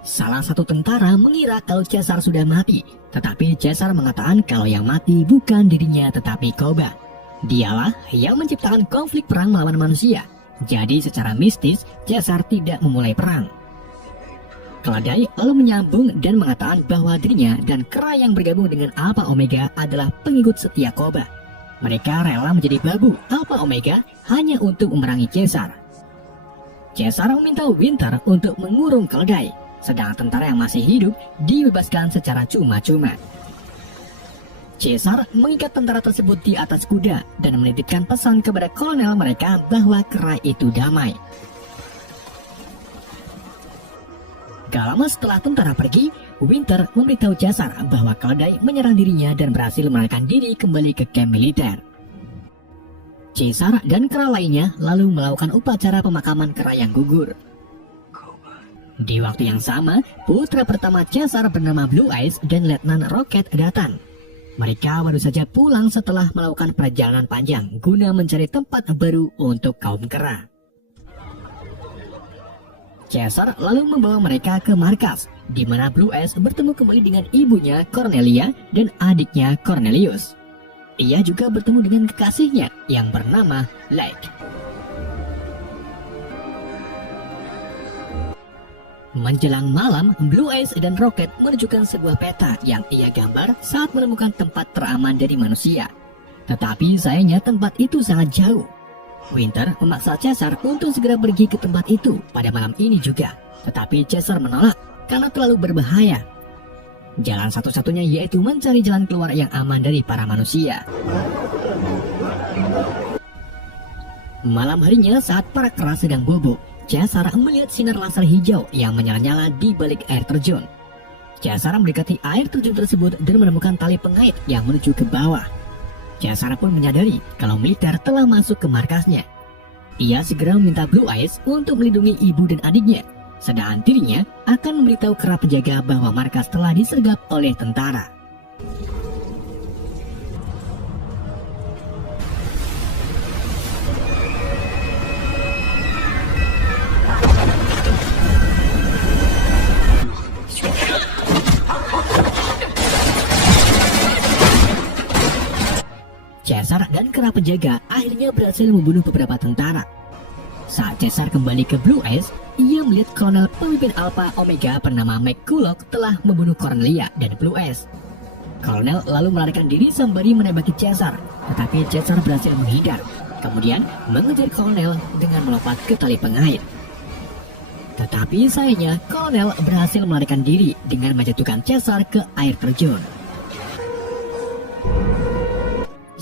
Salah satu tentara mengira kalau Caesar sudah mati, tetapi Caesar mengatakan kalau yang mati bukan dirinya tetapi Koba. Dialah yang menciptakan konflik perang melawan manusia. Jadi secara mistis, Caesar tidak memulai perang. Keledai lalu menyambung dan mengatakan bahwa dirinya dan kera yang bergabung dengan Alpha Omega adalah pengikut setia Koba. Mereka rela menjadi babu Alpha Omega hanya untuk memerangi Caesar. Caesar meminta Winter untuk mengurung keledai, sedang tentara yang masih hidup dibebaskan secara cuma-cuma. Caesar mengikat tentara tersebut di atas kuda dan menitipkan pesan kepada kolonel mereka bahwa kera itu damai. Gak lama setelah tentara pergi, Winter memberitahu Caesar bahwa keledai menyerang dirinya dan berhasil melarikan diri kembali ke kamp militer. Caesar dan kera lainnya lalu melakukan upacara pemakaman kera yang gugur. Di waktu yang sama, putra pertama Caesar bernama Blue Eyes dan Letnan Rocket datang. Mereka baru saja pulang setelah melakukan perjalanan panjang guna mencari tempat baru untuk kaum kera. Caesar lalu membawa mereka ke markas, di mana Blue Eyes bertemu kembali dengan ibunya Cornelia dan adiknya Cornelius. Ia juga bertemu dengan kekasihnya yang bernama Lake. Menjelang malam, Blue Eyes dan Rocket menunjukkan sebuah peta yang ia gambar saat menemukan tempat teraman dari manusia. Tetapi sayangnya tempat itu sangat jauh. Winter memaksa Caesar untuk segera pergi ke tempat itu pada malam ini juga. Tetapi Caesar menolak karena terlalu berbahaya. Jalan satu-satunya yaitu mencari jalan keluar yang aman dari para manusia. Malam harinya saat para kera sedang bobo, Caesar melihat sinar laser hijau yang menyala-nyala di balik air terjun. Caesar mendekati air terjun tersebut dan menemukan tali pengait yang menuju ke bawah. Caesar pun menyadari kalau militer telah masuk ke markasnya. Ia segera meminta Blue Eyes untuk melindungi ibu dan adiknya, sedangkan dirinya akan memberitahu kera penjaga bahwa markas telah disergap oleh tentara. Caesar dan kera penjaga akhirnya berhasil membunuh beberapa tentara. Saat Caesar kembali ke Blue Eyes, ia melihat kolonel pemimpin Alpha Omega bernama McCulloch telah membunuh Cornelia dan Blue Eyes. Kolonel lalu melarikan diri sembari menembaki Caesar, tetapi Caesar berhasil menghindar, kemudian mengejar kolonel dengan melompat ke tali pengait. Tetapi sayangnya kolonel berhasil melarikan diri dengan menjatuhkan Caesar ke air terjun.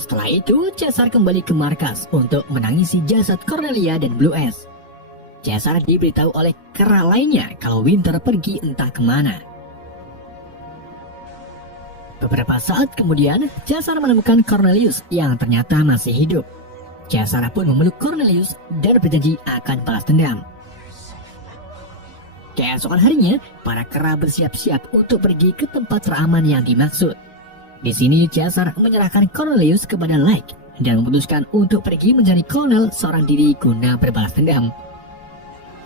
Setelah itu, Caesar kembali ke markas untuk menangisi jasad Cornelia dan Blue Eyes. Caesar diberitahu oleh kera lainnya kalau Winter pergi entah kemana. Beberapa saat kemudian, Caesar menemukan Cornelius yang ternyata masih hidup. Caesar pun memeluk Cornelius dan berjanji akan balas dendam. Keesokan harinya, para kera bersiap-siap untuk pergi ke tempat teraman yang dimaksud. Di sini Caesar menyerahkan Cornelius kepada Lake dan memutuskan untuk pergi mencari kolonel seorang diri guna berbalas dendam.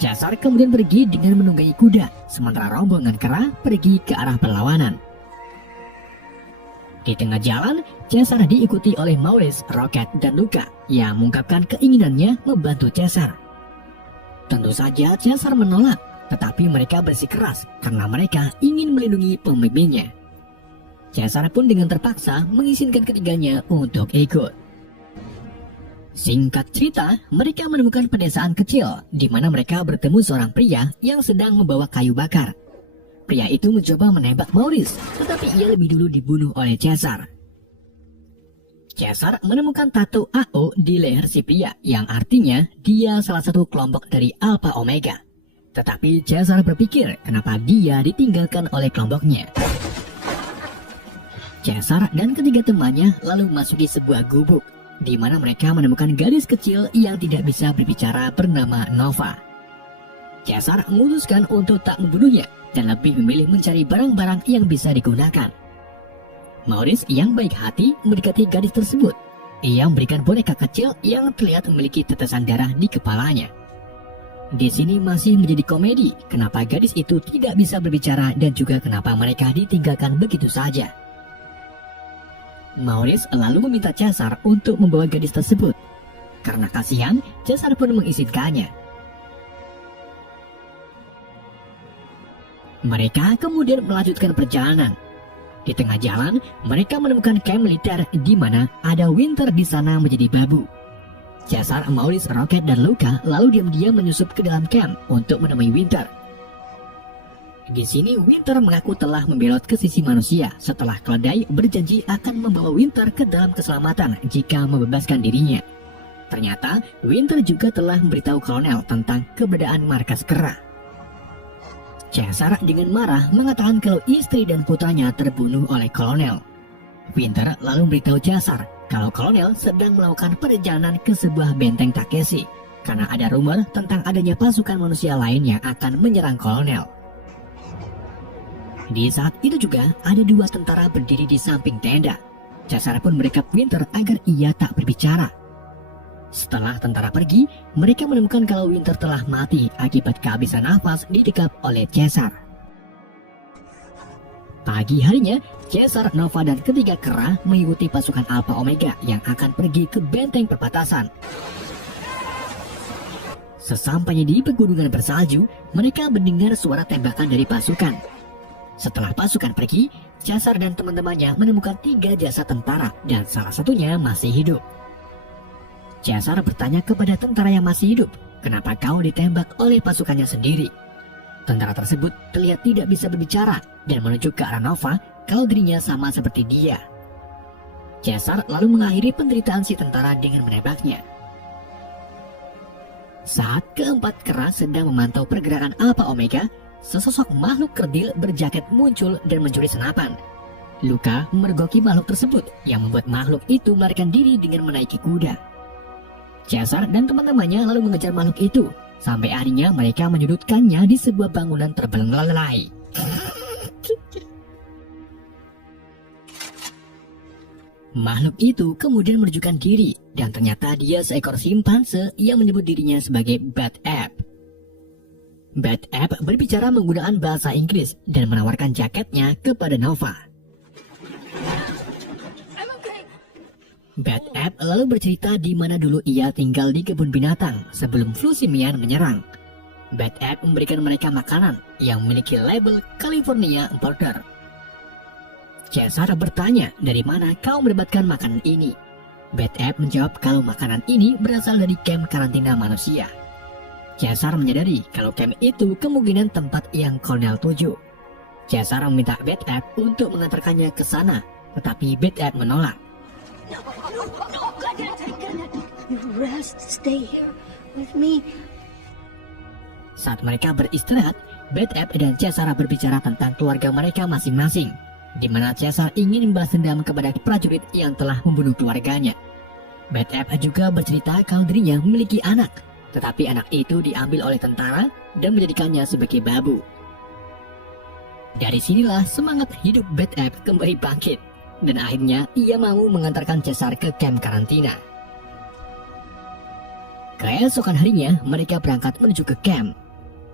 Caesar kemudian pergi dengan menunggangi kuda, sementara rombongan kera pergi ke arah perlawanan. Di tengah jalan, Caesar diikuti oleh Maurice, Rocket, dan Luca yang mengungkapkan keinginannya membantu Caesar. Tentu saja Caesar menolak, tetapi mereka bersikeras karena mereka ingin melindungi pemimpinnya. Caesar pun dengan terpaksa mengizinkan ketiganya untuk ikut. Singkat cerita, mereka menemukan pedesaan kecil di mana mereka bertemu seorang pria yang sedang membawa kayu bakar. Pria itu mencoba menembak Maurice, tetapi ia lebih dulu dibunuh oleh Caesar. Caesar menemukan tato AO di leher si pria yang artinya dia salah satu kelompok dari Alpha Omega. Tetapi Caesar berpikir kenapa dia ditinggalkan oleh kelompoknya. Caesar dan ketiga temannya lalu masuki sebuah gubuk, di mana mereka menemukan gadis kecil yang tidak bisa berbicara bernama Nova. Caesar memutuskan untuk tak membunuhnya dan lebih memilih mencari barang-barang yang bisa digunakan. Maurice yang baik hati mendekati gadis tersebut. Ia memberikan boneka kecil yang terlihat memiliki tetesan darah di kepalanya. Di sini masih menjadi komedi kenapa gadis itu tidak bisa berbicara dan juga kenapa mereka ditinggalkan begitu saja. Maurice lalu meminta Caesar untuk membawa gadis tersebut. Karena kasihan, Caesar pun mengizinkannya. Mereka kemudian melanjutkan perjalanan. Di tengah jalan, mereka menemukan camp militer di mana ada Winter di sana menjadi babu. Caesar, Maurice, Rocket, dan Luka lalu diam-diam menyusup ke dalam camp untuk menemui Winter. Di sini Winter mengaku telah membelot ke sisi manusia setelah keledai berjanji akan membawa Winter ke dalam keselamatan jika membebaskan dirinya. Ternyata Winter juga telah memberitahu kolonel tentang keberadaan markas kera. Caesar dengan marah mengatakan kalau istri dan putranya terbunuh oleh kolonel. Winter lalu memberitahu Caesar kalau kolonel sedang melakukan perjalanan ke sebuah benteng Takeshi karena ada rumor tentang adanya pasukan manusia lain yang akan menyerang kolonel. Di saat itu juga ada dua tentara berdiri di samping tenda. Caesar pun merekap Winter agar ia tak berbicara. Setelah tentara pergi, mereka menemukan kalau Winter telah mati akibat kehabisan nafas didekap oleh Caesar. Pagi harinya, Caesar, Nova, dan ketiga kera mengikuti pasukan Alpha Omega yang akan pergi ke benteng perbatasan. Sesampainya di pegunungan bersalju, mereka mendengar suara tembakan dari pasukan. Setelah pasukan pergi, Caesar dan teman-temannya menemukan 3 jasad tentara dan salah satunya masih hidup. Caesar bertanya kepada tentara yang masih hidup, kenapa kau ditembak oleh pasukannya sendiri? Tentara tersebut terlihat tidak bisa berbicara dan menunjuk ke arah Nova kalau dirinya sama seperti dia. Caesar lalu mengakhiri penderitaan si tentara dengan menembaknya. Saat keempat kera sedang memantau pergerakan Alpha Omega, sesosok makhluk kerdil berjaket muncul dan mencuri senapan. Luka memergoki makhluk tersebut yang membuat makhluk itu melarikan diri dengan menaiki kuda. Caesar dan teman-temannya lalu mengejar makhluk itu. Sampai akhirnya mereka menyudutkannya di sebuah bangunan terbengkalai. Makhluk itu kemudian menunjukkan diri dan ternyata dia seekor simpanse yang menyebut dirinya sebagai Bad Ape. Bad Ape berbicara menggunakan bahasa Inggris dan menawarkan jaketnya kepada Nova. Bad Ape lalu bercerita di mana dulu ia tinggal di kebun binatang sebelum flu simian menyerang. Bad Ape memberikan mereka makanan yang memiliki label California Importer. Caesar bertanya, dari mana kau mendapatkan makanan ini? Bad Ape menjawab kalau makanan ini berasal dari kamp karantina manusia. Caesar menyadari kalau kamp itu kemungkinan tempat yang kolonel tuju. Caesar meminta Bad Ape untuk mengantarkannya ke sana, tetapi Bad Ape menolak. No, you rest, stay here with me. Saat mereka beristirahat, Bad Ape dan Caesar berbicara tentang keluarga mereka masing-masing, di mana Caesar ingin membalas dendam kepada prajurit yang telah membunuh keluarganya. Bad Ape juga bercerita kalau dirinya memiliki anak, tetapi anak itu diambil oleh tentara dan menjadikannya sebagai babu. Dari sinilah semangat hidup Bad Ape kembali bangkit, dan akhirnya ia mau mengantarkan Caesar ke kamp karantina. Keesokan harinya, mereka berangkat menuju ke kamp.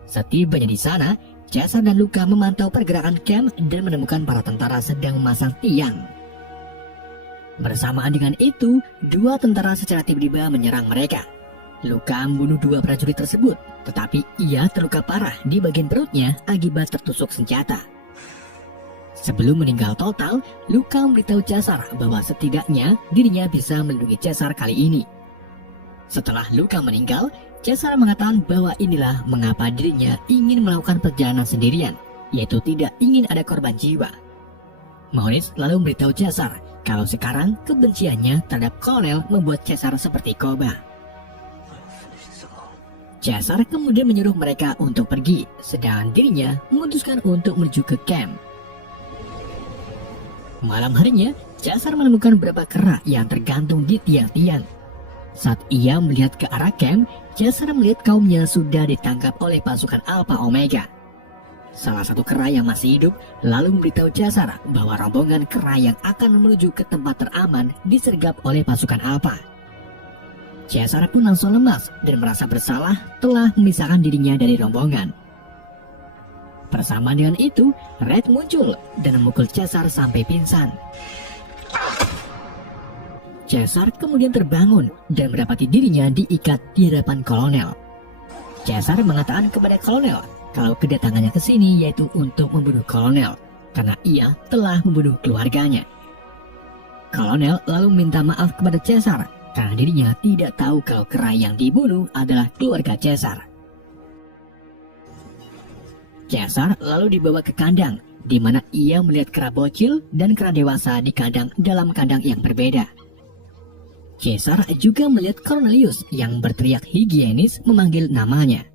Setibanya di sana, Caesar dan Luka memantau pergerakan camp dan menemukan para tentara sedang memasang tiang. Bersamaan dengan itu, 2 tentara secara tiba-tiba menyerang mereka. Luka membunuh 2 prajurit tersebut, tetapi ia terluka parah di bagian perutnya akibat tertusuk senjata. Sebelum meninggal total, Luka memberitahu Caesar bahwa setidaknya dirinya bisa melindungi Caesar kali ini. Setelah Luka meninggal, Caesar mengatakan bahwa inilah mengapa dirinya ingin melakukan perjalanan sendirian, yaitu tidak ingin ada korban jiwa. Maurice lalu memberitahu Caesar kalau sekarang kebenciannya terhadap kolonel membuat Caesar seperti Koba. Caesar kemudian menyuruh mereka untuk pergi, sedangkan dirinya memutuskan untuk menuju ke camp. Malam harinya, Caesar menemukan beberapa kera yang tergantung di tiang-tiang. Saat ia melihat ke arah camp, Caesar melihat kaumnya sudah ditangkap oleh pasukan Alpha Omega. Salah satu kera yang masih hidup lalu memberitahu Caesar bahwa rombongan kera yang akan menuju ke tempat teraman disergap oleh pasukan Alpha. Caesar pun langsung lemas dan merasa bersalah telah memisahkan dirinya dari rombongan. Bersama dengan itu, Red muncul dan memukul Caesar sampai pingsan. Caesar kemudian terbangun dan mendapati dirinya diikat di hadapan kolonel. Caesar mengatakan kepada kolonel kalau kedatangannya ke sini yaitu untuk membunuh kolonel karena ia telah membunuh keluarganya. Kolonel lalu minta maaf kepada Caesar karena dirinya tidak tahu kalau kera yang dibunuh adalah keluarga Caesar. Caesar lalu dibawa ke kandang di mana ia melihat kera bocil dan kera dewasa di kandang dalam kandang yang berbeda. Caesar juga melihat Cornelius yang berteriak higienis memanggil namanya.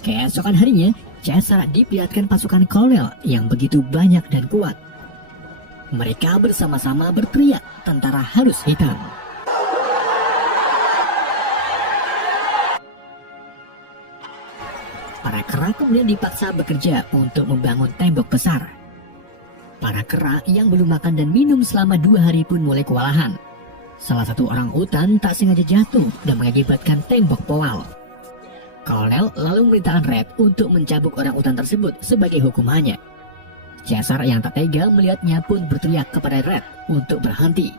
Keesokan harinya, Caesar diperlihatkan pasukan kolonel yang begitu banyak dan kuat. Mereka bersama-sama berteriak, "Tentara harus hitam." Para kera kemudian dipaksa bekerja untuk membangun tembok besar. Para kera yang belum makan dan minum selama 2 hari pun mulai kewalahan. Salah satu orang utan tak sengaja jatuh dan mengakibatkan tembok powal. Kolonel lalu memerintahkan Red untuk mencabuk orang utan tersebut sebagai hukumannya. Caesar yang tak tega melihatnya pun berteriak kepada Red untuk berhenti.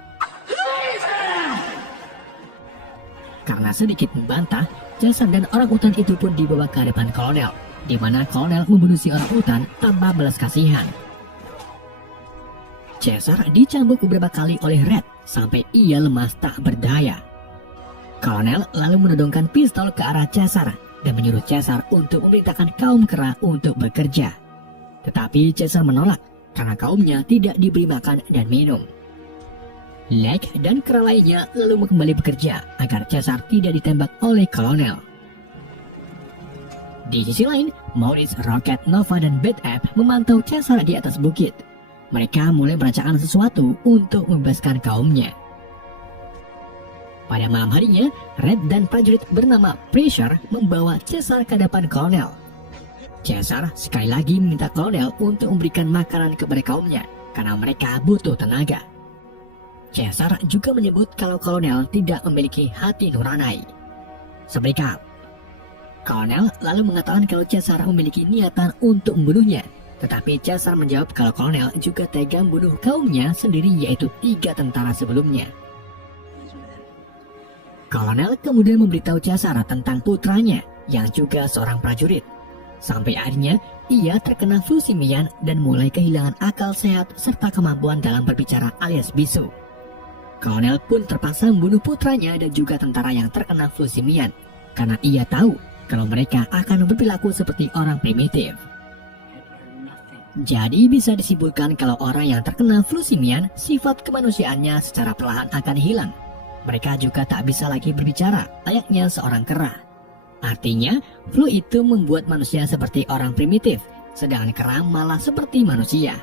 Karena sedikit membantah, Caesar dan orang utan itu pun dibawa ke hadapan kolonel, di mana kolonel membunuh si orang utan tanpa belas kasihan. Caesar dicambuk beberapa kali oleh Red sampai ia lemas tak berdaya. Kolonel lalu menodongkan pistol ke arah Caesar dan menyuruh Caesar untuk memerintahkan kaum kera untuk bekerja. Tetapi Caesar menolak karena kaumnya tidak diberi makan dan minum. Leg dan kera lainnya lalu kembali bekerja agar Caesar tidak ditembak oleh kolonel. Di sisi lain, Maurice, Rocket, Nova, dan Bad App memantau Caesar di atas bukit. Mereka mulai merancangkan sesuatu untuk membebaskan kaumnya. Pada malam harinya, Red dan prajurit bernama Pressure membawa Caesar ke hadapan kolonel. Caesar sekali lagi meminta kolonel untuk memberikan makanan kepada kaumnya karena mereka butuh tenaga. Caesar juga menyebut kalau kolonel tidak memiliki hati nurani. Seberikat. Kolonel lalu mengatakan kalau Caesar memiliki niatan untuk membunuhnya. Tetapi Caesar menjawab kalau kolonel juga tega membunuh kaumnya sendiri yaitu 3 tentara sebelumnya. Kolonel kemudian memberitahu Caesar tentang putranya yang juga seorang prajurit. Sampai akhirnya ia terkena flu simian dan mulai kehilangan akal sehat serta kemampuan dalam berbicara alias bisu. Kolonel pun terpaksa membunuh putranya dan juga tentara yang terkena flu simian karena ia tahu kalau mereka akan berperilaku seperti orang primitif. Jadi bisa disimpulkan kalau orang yang terkena flu simian, sifat kemanusiaannya secara perlahan akan hilang. Mereka juga tak bisa lagi berbicara, layaknya seorang kera. Artinya, flu itu membuat manusia seperti orang primitif, sedangkan kera malah seperti manusia.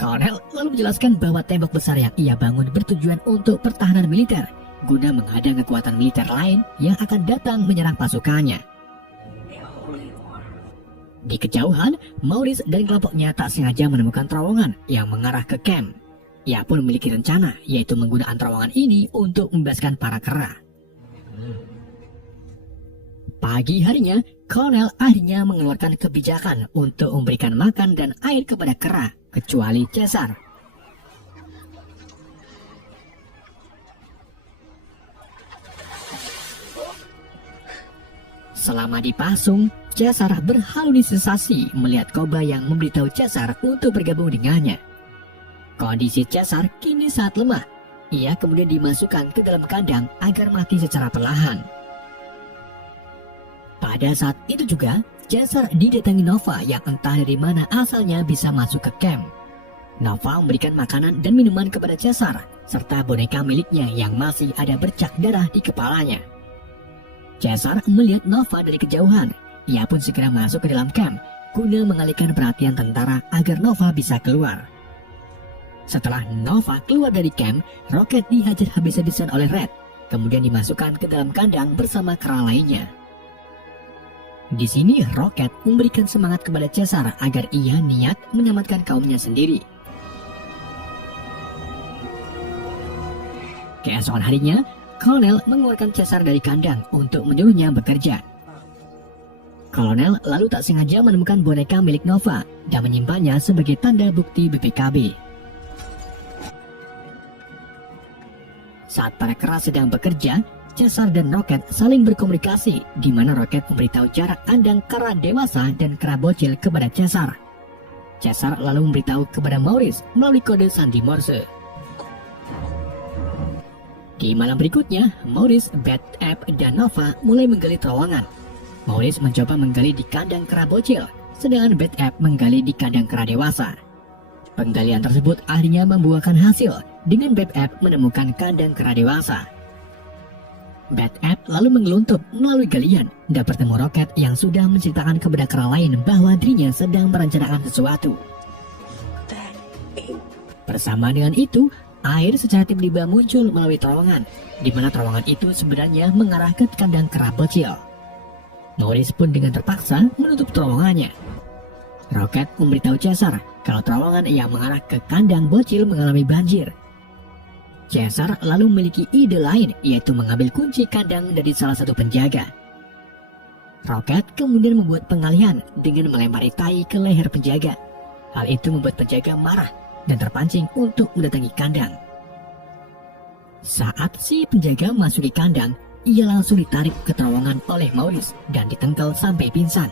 Kolonel lalu menjelaskan bahwa tembok besar yang ia bangun bertujuan untuk pertahanan militer, guna menghadang kekuatan militer lain yang akan datang menyerang pasukannya. Di kejauhan, Maurice dan kelompoknya tak sengaja menemukan terowongan yang mengarah ke camp. Ia pun memiliki rencana, yaitu menggunakan terowongan ini untuk membebaskan para kera. Pagi harinya, Kolonel akhirnya mengeluarkan kebijakan untuk memberikan makan dan air kepada kera, kecuali Caesar. Selama dipasung, Caesar berhalusinasi melihat Koba yang memberitahu Caesar untuk bergabung dengannya. Kondisi Caesar kini sangat lemah. Ia kemudian dimasukkan ke dalam kandang agar mati secara perlahan. Pada saat itu juga, Caesar didatangi Nova yang entah dari mana asalnya bisa masuk ke camp. Nova memberikan makanan dan minuman kepada Caesar, serta boneka miliknya yang masih ada bercak darah di kepalanya. Caesar melihat Nova dari kejauhan. Ia pun segera masuk ke dalam camp guna mengalihkan perhatian tentara agar Nova bisa keluar. Setelah Nova keluar dari camp, Rocket dihajar habis-habisan oleh Red, kemudian dimasukkan ke dalam kandang bersama kera lainnya. Di sini Rocket memberikan semangat kepada Caesar agar ia niat menyelamatkan kaumnya sendiri. Keesokan harinya, Kolonel mengeluarkan Caesar dari kandang untuk menyuruhnya bekerja. Kolonel lalu tak sengaja menemukan boneka milik Nova dan menyimpannya sebagai tanda bukti BPKB. Saat para kera sedang bekerja, Caesar dan Rocket saling berkomunikasi, di mana Rocket memberitahu jarak pandang kera dewasa dan kera bocil kepada Caesar. Caesar lalu memberitahu kepada Maurice melalui kode sandi Morse. Di malam berikutnya, Maurice, Beth App, dan Nova mulai menggali terowongan. Maurice mencoba menggali di kandang kera bocil, sedangkan Beth App menggali di kandang kera dewasa. Penggalian tersebut akhirnya membuahkan hasil, dengan Beth App menemukan kandang kera dewasa. Beth App lalu mengeluntup melalui galian dan bertemu Rocket yang sudah menceritakan kepada kera lain bahwa dirinya sedang merencanakan sesuatu. Bersamaan dengan itu, air secara tiba-tiba muncul melalui terowongan, di mana terowongan itu sebenarnya mengarah ke kandang kera bocil. Maurice pun dengan terpaksa menutup terowongannya. Rocket memberitahu Caesar kalau terowongan yang mengarah ke kandang bocil mengalami banjir. Caesar lalu memiliki ide lain, yaitu mengambil kunci kandang dari salah satu penjaga. Rocket kemudian membuat pengalihan dengan melempari tai ke leher penjaga. Hal itu membuat penjaga marah dan terpancing untuk mendatangi kandang. Saat si penjaga memasuki kandang, ia langsung ditarik ke terowongan oleh Maurice dan ditengkel sampai pingsan.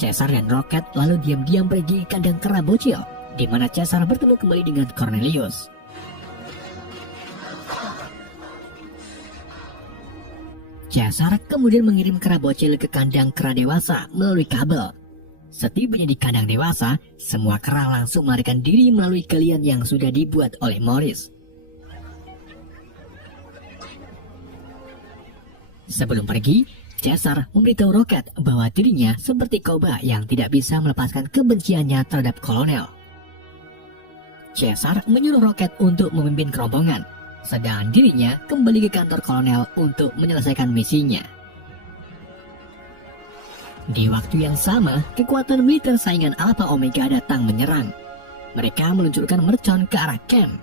Caesar dan Rocket lalu diam-diam pergi ke kandang kera bocil, di mana Caesar bertemu kembali dengan Cornelius. Caesar kemudian mengirim kera bocil ke kandang kera dewasa melalui kabel. Setibanya di kandang dewasa, semua kera langsung melarikan diri melalui galian yang sudah dibuat oleh Maurice. Sebelum pergi, Caesar memberitahu Rocket bahwa dirinya seperti Koba yang tidak bisa melepaskan kebenciannya terhadap kolonel. Caesar menyuruh Rocket untuk memimpin kerombongan, sedangkan dirinya kembali ke kantor kolonel untuk menyelesaikan misinya. Di waktu yang sama, kekuatan militer saingan Alpha Omega datang menyerang. Mereka meluncurkan mercon ke arah camp.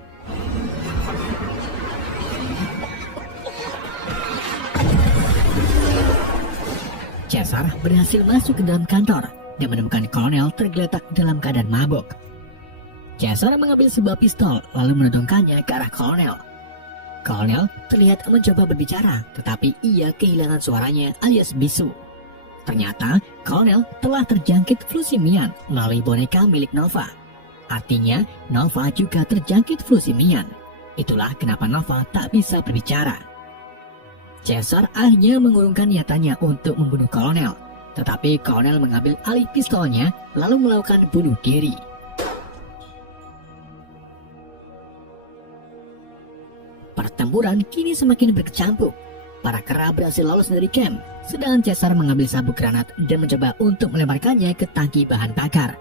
Caesar berhasil masuk ke dalam kantor dan menemukan kolonel tergeletak dalam keadaan mabuk. Caesar mengambil sebuah pistol lalu menodongkannya ke arah kolonel. Kolonel terlihat mencoba berbicara, tetapi ia kehilangan suaranya alias bisu. Ternyata kolonel telah terjangkit flu simian melalui boneka milik Nova. Artinya Nova juga terjangkit flu simian. Itulah kenapa Nova tak bisa berbicara. Caesar akhirnya mengurungkan niatannya untuk membunuh kolonel, tetapi kolonel mengambil alih pistolnya lalu melakukan bunuh diri. Pertempuran kini semakin berkecamuk. Para kera berhasil lolos dari camp, sedangkan Caesar mengambil sabuk granat dan mencoba untuk melemparkannya ke tangki bahan bakar.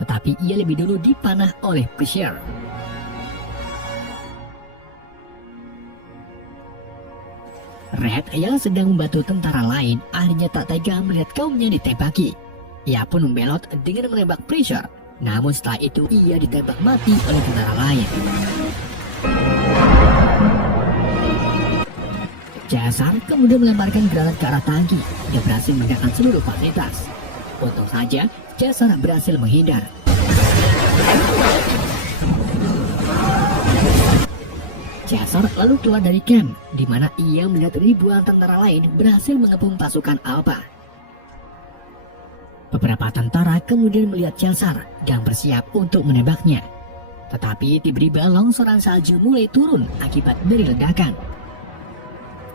Tetapi ia lebih dulu dipanah oleh Pusher. Red yang sedang membantu tentara lain akhirnya tak tega melihat kaumnya ditembaki. Ia pun membelot dengan menembak Pusher, namun setelah itu ia ditembak mati oleh tentara lain. Caesar kemudian melemparkan granat ke arah tangki dan berhasil meledakkan seluruh fasilitas. Untung saja Caesar berhasil menghindar. Caesar lalu keluar dari camp, di mana ia melihat ribuan tentara lain berhasil mengepung pasukan Alpha. Beberapa tentara kemudian melihat Caesar dan bersiap untuk menembaknya. Tetapi tiba-tiba longsoran salju mulai turun akibat dari ledakan.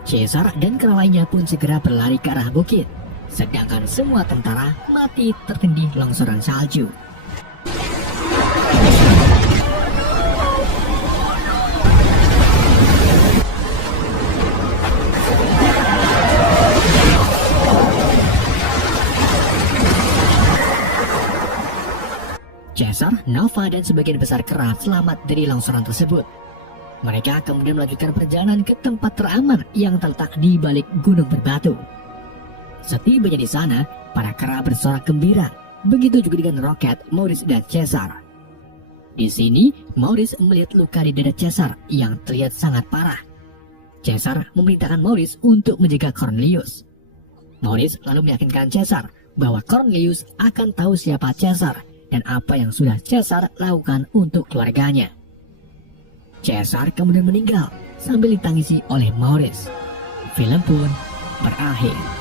Caesar dan kera lainnya pun segera berlari ke arah bukit, sedangkan semua tentara mati tertindih longsoran salju. Caesar, Nova, dan sebagian besar kera selamat dari longsoran tersebut. Mereka kemudian melanjutkan perjalanan ke tempat teraman yang terletak di balik gunung berbatu. Setibanya di sana, para kera bersorak gembira. Begitu juga dengan Rocket, Maurice, dan Caesar. Di sini, Maurice melihat luka di dada Caesar yang terlihat sangat parah. Caesar memerintahkan Maurice untuk menjaga Cornelius. Maurice lalu meyakinkan Caesar bahwa Cornelius akan tahu siapa Caesar dan apa yang sudah Caesar lakukan untuk keluarganya. Caesar kemudian meninggal sambil ditangisi oleh Maurice. Film pun berakhir.